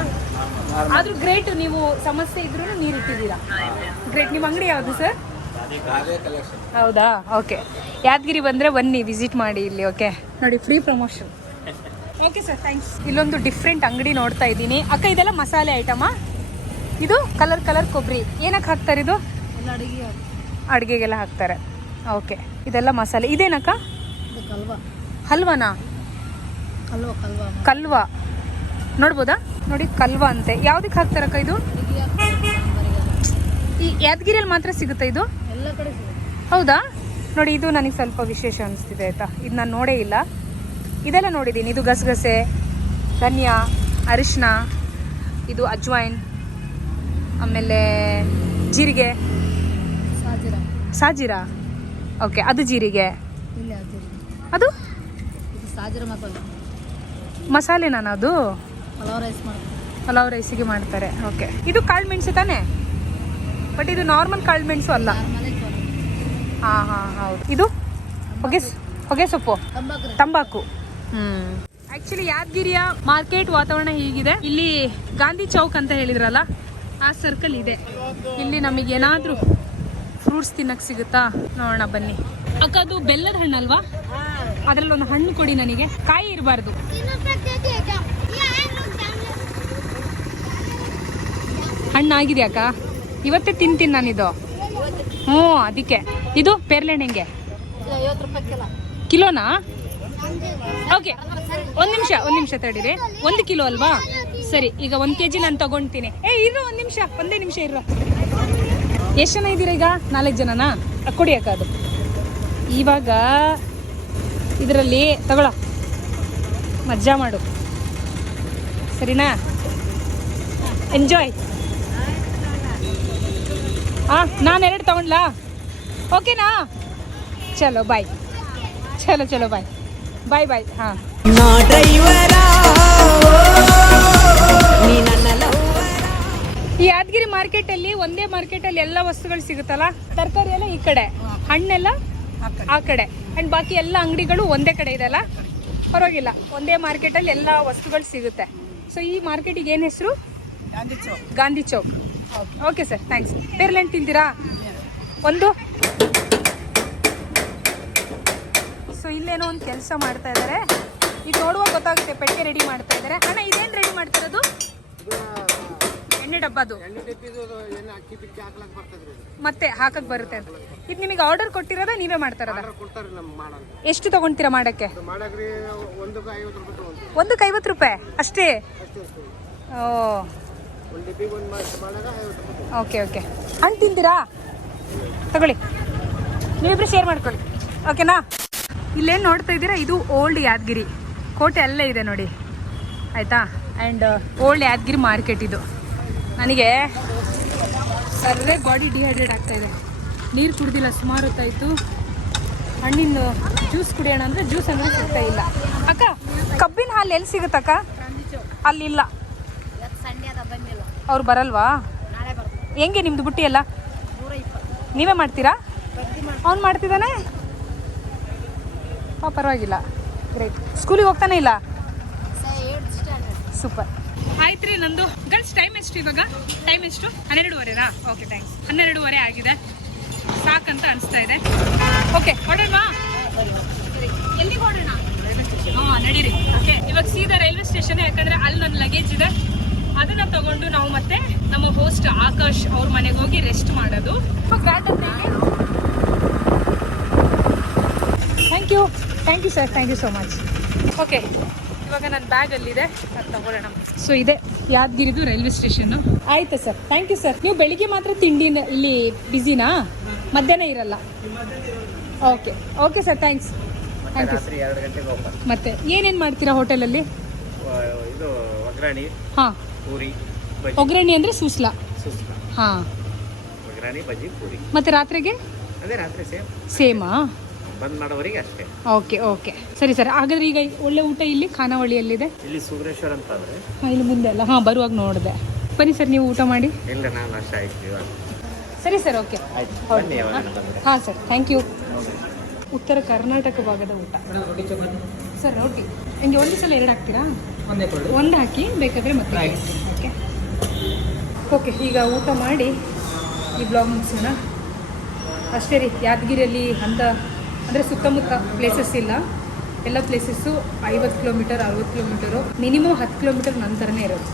ಆದ್ರೂ ಗ್ರೇಟ್, ನೀವು ಸಮಸ್ಯೆ ಇದ್ರೂ ನೀರು ಇಟ್ಟಿದ್ದೀರಾ. ಗ್ರೇಟ್. ನಿಮ್ಮ ಅಂಗಡಿ ಯಾವುದು ಸರ್? ಹೌದಾ, ಓಕೆ. ಯಾದಗಿರಿ ಬಂದರೆ ಬನ್ನಿ, ವಿಸಿಟ್ ಮಾಡಿ ಇಲ್ಲಿ. ಓಕೆ ನೋಡಿ, free promotion. Okay sir, thanks. ಇಲ್ಲೊಂದು ಡಿಫ್ರೆಂಟ್ ಅಂಗಡಿ ನೋಡ್ತಾ ಇದ್ದೀನಿ. ಅಕ್ಕ ಇದೆಲ್ಲ ಮಸಾಲೆ ಐಟಮಾ? ಇದು ಕಲರ್ ಕೊಬ್ಬರಿ ಏನಕ್ಕೆ ಹಾಕ್ತಾರೆ? ಇದು ಅಡುಗೆಗೆಲ್ಲ ಹಾಕ್ತಾರೆ. ಓಕೆ, ಇದೆಲ್ಲ ಮಸಾಲೆ. ಇದೇನಕ್ಕ? ಹಲ್ವಾನಾ? ಕಲ್ವಾ ನೋಡ್ಬೋದಾ? ನೋಡಿ, ಕಲ್ವಾ ಅಂತೆ. ಯಾವುದಕ್ಕೆ ಹಾಕ್ತಾರಕ್ಕ ಇದು? ಈ ಯಾದಗಿರಿಯಲ್ಲಿ ಮಾತ್ರ ಸಿಗುತ್ತೆ ಇದು? ಎಲ್ಲ ಕಡೆ ಹೌದಾ? ನೋಡಿ, ಇದು ನನಗೆ ಸ್ವಲ್ಪ ವಿಶೇಷ ಅನಿಸ್ತಿದೆ ಆಯಿತಾ. ಇದು ನಾನು ನೋಡೇ ಇಲ್ಲ. ಇದೆಲ್ಲ ನೋಡಿದ್ದೀನಿ. ಇದು ಗಸಗಸೆ, ಧನಿಯಾ, ಅರಿಶಿನ, ಇದು ಅಜ್ವೈನ್, ಆಮೇಲೆ ಜೀರಿಗೆ, ಸಾಜಿರಾ. ಓಕೆ, ಅದು ಜೀರಿಗೆ. ಅದು ಮಸಾಲೆನಾ? ಅದು ಪಲಾವ್ ರೈಸಿಗೆ ಮಾಡ್ತಾರೆ. ಓಕೆ, ಇದು ಕಾಳು ಮೆಣಸು ತಾನೇ? ಬಟ್ ಇದು ನಾರ್ಮಲ್ ಕಾಳು ಮೆಣಸು ಅಲ್ಲ. ಹಾಂ ಹಾಂ, ಹೌದು. ಇದು ಹೊಗೆ ಸೊಪ್ಪು, ತಂಬಾಕು. ಆ್ಯಕ್ಚುಲಿ ಯಾದಗಿರಿಯ ಮಾರ್ಕೆಟ್ ವಾತಾವರಣ ಹೀಗಿದೆ. ಇಲ್ಲಿ ಗಾಂಧಿ ಚೌಕ್ ಅಂತ ಹೇಳಿದ್ರಲ್ಲ, ಆ ಸರ್ಕಲ್ ಇದೆ. ಇಲ್ಲಿ ನಮಗೆ ಏನಾದರೂ ಫ್ರೂಟ್ಸ್ ತಿನ್ನಕ್ಕೆ ಸಿಗುತ್ತಾ ನೋಡೋಣ ಬನ್ನಿ. ಅಕ್ಕ, ಅದು ಬೆಲ್ಲದ ಹಣ್ಣು ಅಲ್ವಾ? ಅದರಲ್ಲಿ ಒಂದು ಹಣ್ಣು ಕೊಡಿ ನನಗೆ, ಕಾಯಿ ಇರಬಾರ್ದು. ಹಣ್ಣಾಗಿದೆ ಅಕ್ಕ, ಇವತ್ತೇ ತಿಂತೀನಿ ನಾನಿದು. ಹ್ಞೂ, ಅದಕ್ಕೆ. ಇದು ಪೇರ್ಲೆಹಣ್ಣು ಹೆಂಗೆ? 50 ರೂಪಾಯಿ ಕಿಲೋನಾ? ಓಕೆ, ಒಂದು ನಿಮಿಷ ತಡೀರಿ. 1 ಕಿಲೋ ಅಲ್ವಾ? ಸರಿ, ಈಗ 1 kg ನಾನು ತಗೊಳ್ತೀನಿ. ಇರು, ಒಂದೇ ನಿಮಿಷ ಇರು. ಎಷ್ಟು ಜನ ಇದ್ದೀರಾ ಈಗ? 4 ಜನನಾ? ಕೊಡಿ ಅಕ್ಕ ಅದು. ಇವಾಗ ಇದರಲ್ಲಿ ತಗೊಳ ಮಜಾ ಮಾಡು, ಸರಿನಾ? ಎಂಜಾಯ್. ಹಾಂ, ನಾನು 2 ತಗೊಂಡ್ಲಾ? ಓಕೆನಾ? ಚಲೋ ಬಾಯ್. ಚಲೋ ಬಾಯ್. ಬಾಯ್. ಹಾಂ, ಈ ಯಾದಗಿರಿ ಮಾರ್ಕೆಟಲ್ಲಿ ಒಂದೇ ಮಾರ್ಕೆಟಲ್ಲಿ ಎಲ್ಲ ವಸ್ತುಗಳು ಸಿಗುತ್ತಲ್ಲ. ತರಕಾರಿ ಎಲ್ಲ ಈ ಕಡೆ, ಹಣ್ಣೆಲ್ಲ ಆ ಕಡೆ, ಆ್ಯಂಡ್ ಬಾಕಿ ಎಲ್ಲ ಅಂಗಡಿಗಳು ಒಂದೇ ಕಡೆ ಇದೆಲ್ಲ. ಪರವಾಗಿಲ್ಲ, ಒಂದೇ ಮಾರ್ಕೆಟಲ್ಲಿ ಎಲ್ಲ ವಸ್ತುಗಳು ಸಿಗುತ್ತೆ. ಸೊ ಈ ಮಾರ್ಕೆಟಿಗೆ ಏನು ಹೆಸರು? Gandhi Chowk. Okay sir, thanks. ಪೇರ್ಲೆಂಟ್ ತಿಂತೀರಾ? ಒಂದು. ಸೊ ಇಲ್ಲೇನೋ ಒಂದು ಕೆಲಸ ಮಾಡ್ತಾ ಇದ್ದಾರೆ. ಇದು ನೋಡುವಾಗ ಗೊತ್ತಾಗುತ್ತೆ. ಪೆಟ್ಟಿಗೆ ರೆಡಿ ಮಾಡ್ತಾ ಇದ್ದಾರೆ. ಅಣ್ಣ, ಇದೇನು ರೆಡಿ ಮಾಡ್ತಿರೋದು? ಎಣ್ಣೆ ಡಬ್ಬದು ಮತ್ತೆ ಹಾಕಕ್ ಬರುತ್ತೆ ಅಂತ. ಇದು ನಿಮಗೆ ಆರ್ಡರ್ ಕೊಟ್ಟಿರೋದ, ನೀವೇ ಮಾಡ್ತಾರದ? ಎಷ್ಟು ತಗೊಂತೀರಾ ಮಾಡಕ್ಕೆ? ಒಂದಕ್ಕೆ 50 ರೂಪಾಯಿ ಅಷ್ಟೇ? ಓ, ಓಕೆ. ಹಣ್ಣು ತಿಂತೀರಾ? ತಗೊಳ್ಳಿ, ನೀವಿಬ್ರು ಶೇರ್ ಮಾಡ್ಕೊಳ್ಳಿ. ಓಕೆನಾ? ಇಲ್ಲೇನು ನೋಡ್ತಾ ಇದ್ದೀರಾ, ಇದು ಓಲ್ಡ್ ಯಾದಗಿರಿ ಕೋಟೆ ಅಲ್ಲೇ ಇದೆ ನೋಡಿ, ಆಯಿತಾ? ಆ್ಯಂಡ್ ಓಲ್ಡ್ ಯಾದಗಿರಿ ಮಾರ್ಕೆಟ್ ಇದು. ನನಗೆ ಸರ್ವೇ ಬಾಡಿ ಡಿಹೈಡ್ರೇಟ್ ಆಗ್ತಾಯಿದೆ. ನೀರು ಕುಡ್ದಿಲ್ಲ ಸುಮಾರು ಹೊತ್ತಾಯಿತು. ಹಣ್ಣಿನ ಜ್ಯೂಸ್ ಕುಡಿಯೋಣ ಅಂದರೆ ಜ್ಯೂಸ್ ಅಂದರೆ ಸಿಗ್ತಾ ಇಲ್ಲ. ಅಕ್ಕ, ಕಬ್ಬಿನ ಹಾಲು ಎಲ್ಲಿ ಸಿಗುತ್ತಕ್ಕ? ಅಲ್ಲಿಲ್ಲ. ಅವ್ರು ಬರಲ್ವಾ? ಹೆಂಗೆ ನಿಮ್ಮದು ಬುಟ್ಟಿ ಎಲ್ಲ? ನೀವೇ ಮಾಡ್ತೀರಾ? ಅವ್ನು ಮಾಡ್ತಿದ್ದಾನೆ? ಪರವಾಗಿಲ್ಲ, ಗ್ರೇಟ್. ಸ್ಕೂಲಿಗೆ ಹೋಗ್ತಾನೆ ಇಲ್ಲ? ಸೂಪರ್. ಆಯ್ತು ರೀ, ನಂದು ಗರ್ಲ್ಸ್ ಟೈಮ್ ಎಷ್ಟು ಇವಾಗ? ಟೈಮ್ ಎಷ್ಟು? 12:30ನಾ? Okay, thanks. 12:30 ಆಗಿದೆ. ಸಾಕಂತ ಅನಿಸ್ತಾ ಇದೆ. ಓಕೆ, ಹೊಡೋಣವಾ? ಎಲ್ಲಿಗೆ ಹೊಡೋಣ? ಹಾಂ, ನಡೀರಿ. ಓಕೆ, ಇವಾಗ ಸೀದಾ ರೈಲ್ವೆ ಸ್ಟೇಷನ್. ಯಾಕಂದರೆ ಅಲ್ಲಿ ನನ್ನ ಲಗೇಜ್ ಇದೆ. ಅದನ್ನು ತಗೊಂಡು ನಾವು ಮತ್ತೆ ನಮ್ಮ ಹೋಸ್ಟ್ ಆಕಾಶ್ ಅವ್ರ ಮನೆಗೆ ಹೋಗಿ ರೆಸ್ಟ್ ಮಾಡೋದು. Thank you sir, thank you so much. Okay, ಇವಾಗ ನನ್ನ ಬ್ಯಾಗಲ್ಲಿದೆ, ಅದು ತಗೊಳ್ಳೋಣ. ಸೊ ಇದೆ ಯಾದಗಿರಿದು ರೈಲ್ವೆ ಸ್ಟೇಷನ್ನು. ಆಯ್ತು ಸರ್, ಥ್ಯಾಂಕ್ ಯು ಸರ್. ನೀವು ಬೆಳಿಗ್ಗೆ ಮಾತ್ರ ತಿಂಡಿನ ಇಲ್ಲಿ ಬ್ಯುಸಿನಾ? ಮಧ್ಯಾಹ್ನ ಇರಲ್ಲ? Okay sir, thanks. Thank you. 2 ಗಂಟೆಗೆ ಓಪನ್. ಮತ್ತೆ ಏನೇನು ಮಾಡ್ತೀರಾ ಹೋಟೆಲಲ್ಲಿ? ಇದು ಒಗ್ಗರಣೆ, ಹಾಂ. ಪೂರಿ, ಒಗ್ಗರಣೆ ಅಂದರೆ ಸೂಸ್ಲಾ? ಹಾಂ. ಒಗ್ಗರಣೆ, ಬಜ್ಜಿ, ಪೂರಿ. ಮತ್ತೆ ರಾತ್ರಿಗೆ? ಅದೇ ರಾತ್ರಿ ಸೇಮಾ? ಬಂದ್ ಮಾಡೋವರೆಗೆ ಅಷ್ಟೇ. ಓಕೆ ಸರಿ ಸರ್. ಹಾಗಾದ್ರೆ ಈಗ ಒಳ್ಳೆ ಊಟ ಇಲ್ಲಿ ಖಾನಾವಳಿಯಲ್ಲಿದೆ. ಇಲ್ಲಿ ಸುಬ್ರೇಶ್ವರ್ ಅಂತ ಅಂದ್ರೆ ಇಲ್ಲಿ ಮುಂದೆ ಅಲ್ಲ? ಹಾಂ, ಬರುವಾಗ ನೋಡಿದೆ. ಬನ್ನಿ ಸರ್, ನೀವು ಊಟ ಮಾಡಿ. ಇಲ್ಲ, ನಾನು ಅಷ್ಟ ಆಯ್ತು. ಸರಿ ಸರ್, ಓಕೆ. ಹಾಂ ಸರ್, ಥ್ಯಾಂಕ್ ಯು. ಉತ್ತರ ಕರ್ನಾಟಕ ಭಾಗದ ಊಟ ಸರ್. ರೋಟಿ ನಿಮಗೆ ಒಂದು ಸಲ 2 ಹಾಕ್ತೀರಾ? ಒಂದು ಹಾಕಿ, ಬೇಕಾದರೆ ಮತ್ತೆ. ಓಕೆ, ಈಗ ಊಟ ಮಾಡಿ ಈ ಬ್ಲಾಗ್ ಮುಗಿಸೋಣ ಅಷ್ಟೇ ರೀ. ಯಾದಗಿರಿಯಲ್ಲಿ ಅಂತ ಅಂದರೆ ಸುತ್ತಮುತ್ತ ಪ್ಲೇಸಸ್ ಇಲ್ಲ. ಎಲ್ಲ places 50 kilometre, 60 kilometre, minimum 10 kilometre ನಂತರನೇ ಇರೋದು.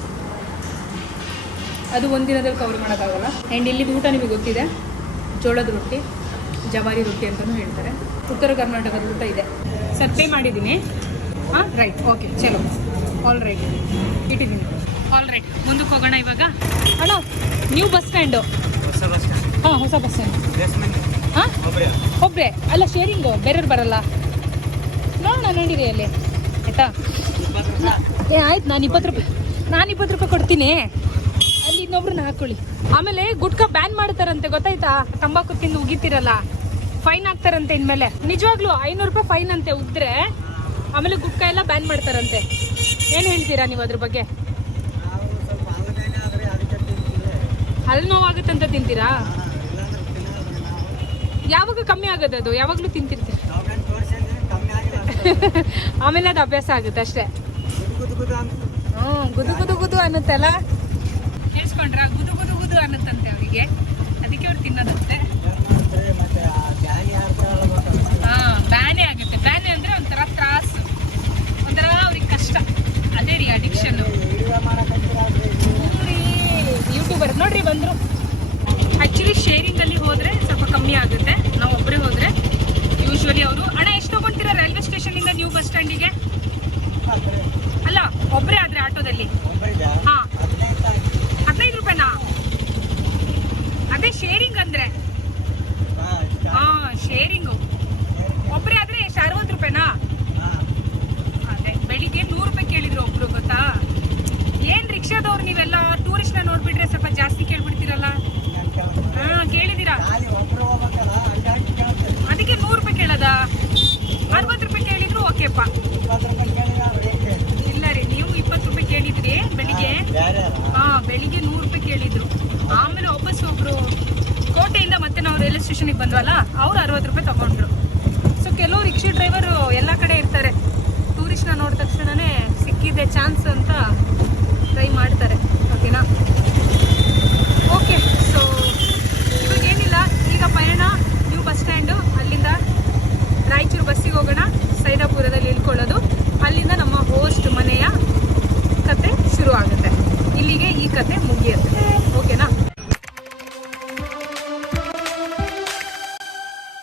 ಅದು ಒಂದಿನದಲ್ಲಿ ಕವರ್ ಮಾಡೋಕ್ಕಾಗಲ್ಲ. ಆ್ಯಂಡ್ ಇಲ್ಲಿದ್ದು ಊಟ ನಿಮಗೆ ಗೊತ್ತಿದೆ, ಜೋಳದ ರೊಟ್ಟಿ, ಜವಾರಿ ರೊಟ್ಟಿ ಅಂತಲೂ ಹೇಳ್ತಾರೆ. ಉತ್ತರ ಕರ್ನಾಟಕದ ಊಟ ಇದೆ ಸರ್. ಪೇ ಮಾಡಿದ್ದೀನಿ. ಹಾಂ, ರೈಟ್. ಓಕೆ, ಚಲೋ. ಆಲ್ ರೈಟ್, ಇಟ್ಟಿದ್ದೀನಿ. ಆಲ್ ರೈಟ್, ಮುಂದಕ್ಕೆ ಹೋಗೋಣ ಇವಾಗ. ಅಣ್ಣ, ನ್ಯೂ ಬಸ್ ಸ್ಟ್ಯಾಂಡು. ಹಾಂ, ಹೊಸ ಬಸ್ ಸ್ಟ್ಯಾಂಡ್. ಹಾಂ, ಒಬ್ಬರೇ ಅಲ್ಲ, ಶೇರಿಂಗು. ಬೇರೆಯವ್ರು ಬರಲ್ಲ. ನೋಡೋಣ, ನಡೀರಿ ಅಲ್ಲಿ, ಆಯಿತಾ? ಆಯ್ತು, ನಾನು 20 ರೂಪಾಯಿ ಕೊಡ್ತೀನಿ. ಅಲ್ಲಿ ಇನ್ನೊಬ್ರನ್ನ ಹಾಕೊಳ್ಳಿ. ಆಮೇಲೆ ಗುಟ್ಕಾ ಬ್ಯಾನ್ ಮಾಡ್ತಾರಂತೆ, ಗೊತ್ತಾಯ್ತಾ? ತಂಬಾಕು ತಿಂದು ಉಗಿತೀರಲ್ಲ, ಫೈನ್ ಹಾಕ್ತಾರಂತೆ ಇನ್ಮೇಲೆ. ನಿಜವಾಗ್ಲೂ 500 ರೂಪಾಯಿ ಫೈನ್ ಅಂತೆ ಉದ್ರೆ. ಆಮೇಲೆ ಗುಟ್ಕಾ ಎಲ್ಲ ಬ್ಯಾನ್ ಮಾಡ್ತಾರಂತೆ. ಏನು ಹೇಳ್ತೀರಾ ನೀವು ಅದ್ರ ಬಗ್ಗೆ? ಅಲ್ಲಿ ನೋವಾಗುತ್ತಂತ ತಿಂತೀರಾ? ಯಾವಾಗ ಕಮ್ಮಿ ಆಗೋದು? ಅದು ಯಾವಾಗಲೂ ತಿಂತಿರ್ತೀರ. ಆಮೇಲೆ ಅದು ಅಭ್ಯಾಸ ಆಗುತ್ತೆ ಅಷ್ಟೇ. ಗುದು ಅನ್ನುತ್ತಲ್ಲ, ಕೇಳಿಸ್ಕೊಂಡ್ರ? ಗುದು ಅನ್ನುತ್ತಂತೆ ಅವರಿಗೆ, ಅದಕ್ಕೆ ಅವ್ರು ತಿನ್ನೋದಂತೆ. ಹಾಂ, ಬ್ಯಾನೇ ಆಗುತ್ತೆ. ಬ್ಯಾನೆ ಅಂದರೆ ಒಂಥರ ತ್ರಾಸು, ಒಂಥರ ಅವ್ರಿಗೆ ಕಷ್ಟ. ಅದೇ ರೀ ಅಡಿಕ್ಷನ್ನು. ಯೂಟ್ಯೂಬರ್ ನೋಡ್ರಿ ಬಂದರು. ಆ್ಯಕ್ಚುಲಿ ಶೇರಿಂಗಲ್ಲಿ ಹೋದರೆ ಸ್ವಲ್ಪ ಕಮ್ಮಿ ಆಗುತ್ತೆ. ನಾವು ಒಬ್ಬರೇ ಹೋದರೆ ಯೂಶ್ವಲಿ ಅವರು ಅಣ್ಣ ಎಷ್ಟು ತೊಗೊಳ್ತೀರಾ ರೈಲ್ವೆ ಸ್ಟೇಷನಿಂದ ನ್ಯೂ ಬಸ್ ಸ್ಟ್ಯಾಂಡಿಗೆ? ಅಲ್ಲ, ಒಬ್ಬರೇ ಆದರೆ ಆಟೋದಲ್ಲಿ. ಹಾಂ, 15 ರೂಪಾಯಿನಾ? ಅದೇ ಶೇರಿಂಗ್ ಅಂದರೆ. ಹಾಂ, ಶೇರಿಂಗ್ ಸ್ಟೇಷನಿಗೆ ಬಂದ್ವಲ್ಲ ಅವ್ರು 60 ರೂಪಾಯಿ ತಗೊಂಡ್ರು. ಸೊ ಕೆಲವು ರಿಕ್ಷಾ ಡ್ರೈವರ್ ಎಲ್ಲ ಕಡೆ ಇರ್ತಾರೆ, ಟೂರಿಸ್ಟ್ನ ನೋಡಿದ ತಕ್ಷಣನೇ ಸಿಕ್ಕಿದೆ ಚಾನ್ಸ್ ಅಂತ ಟ್ರೈ ಮಾಡ್ತಾರೆ. ಓಕೆನಾ? ಓಕೆ, ಸೊ ಇವಾಗ ಏನಿಲ್ಲ, ಈಗ ಪಯಣ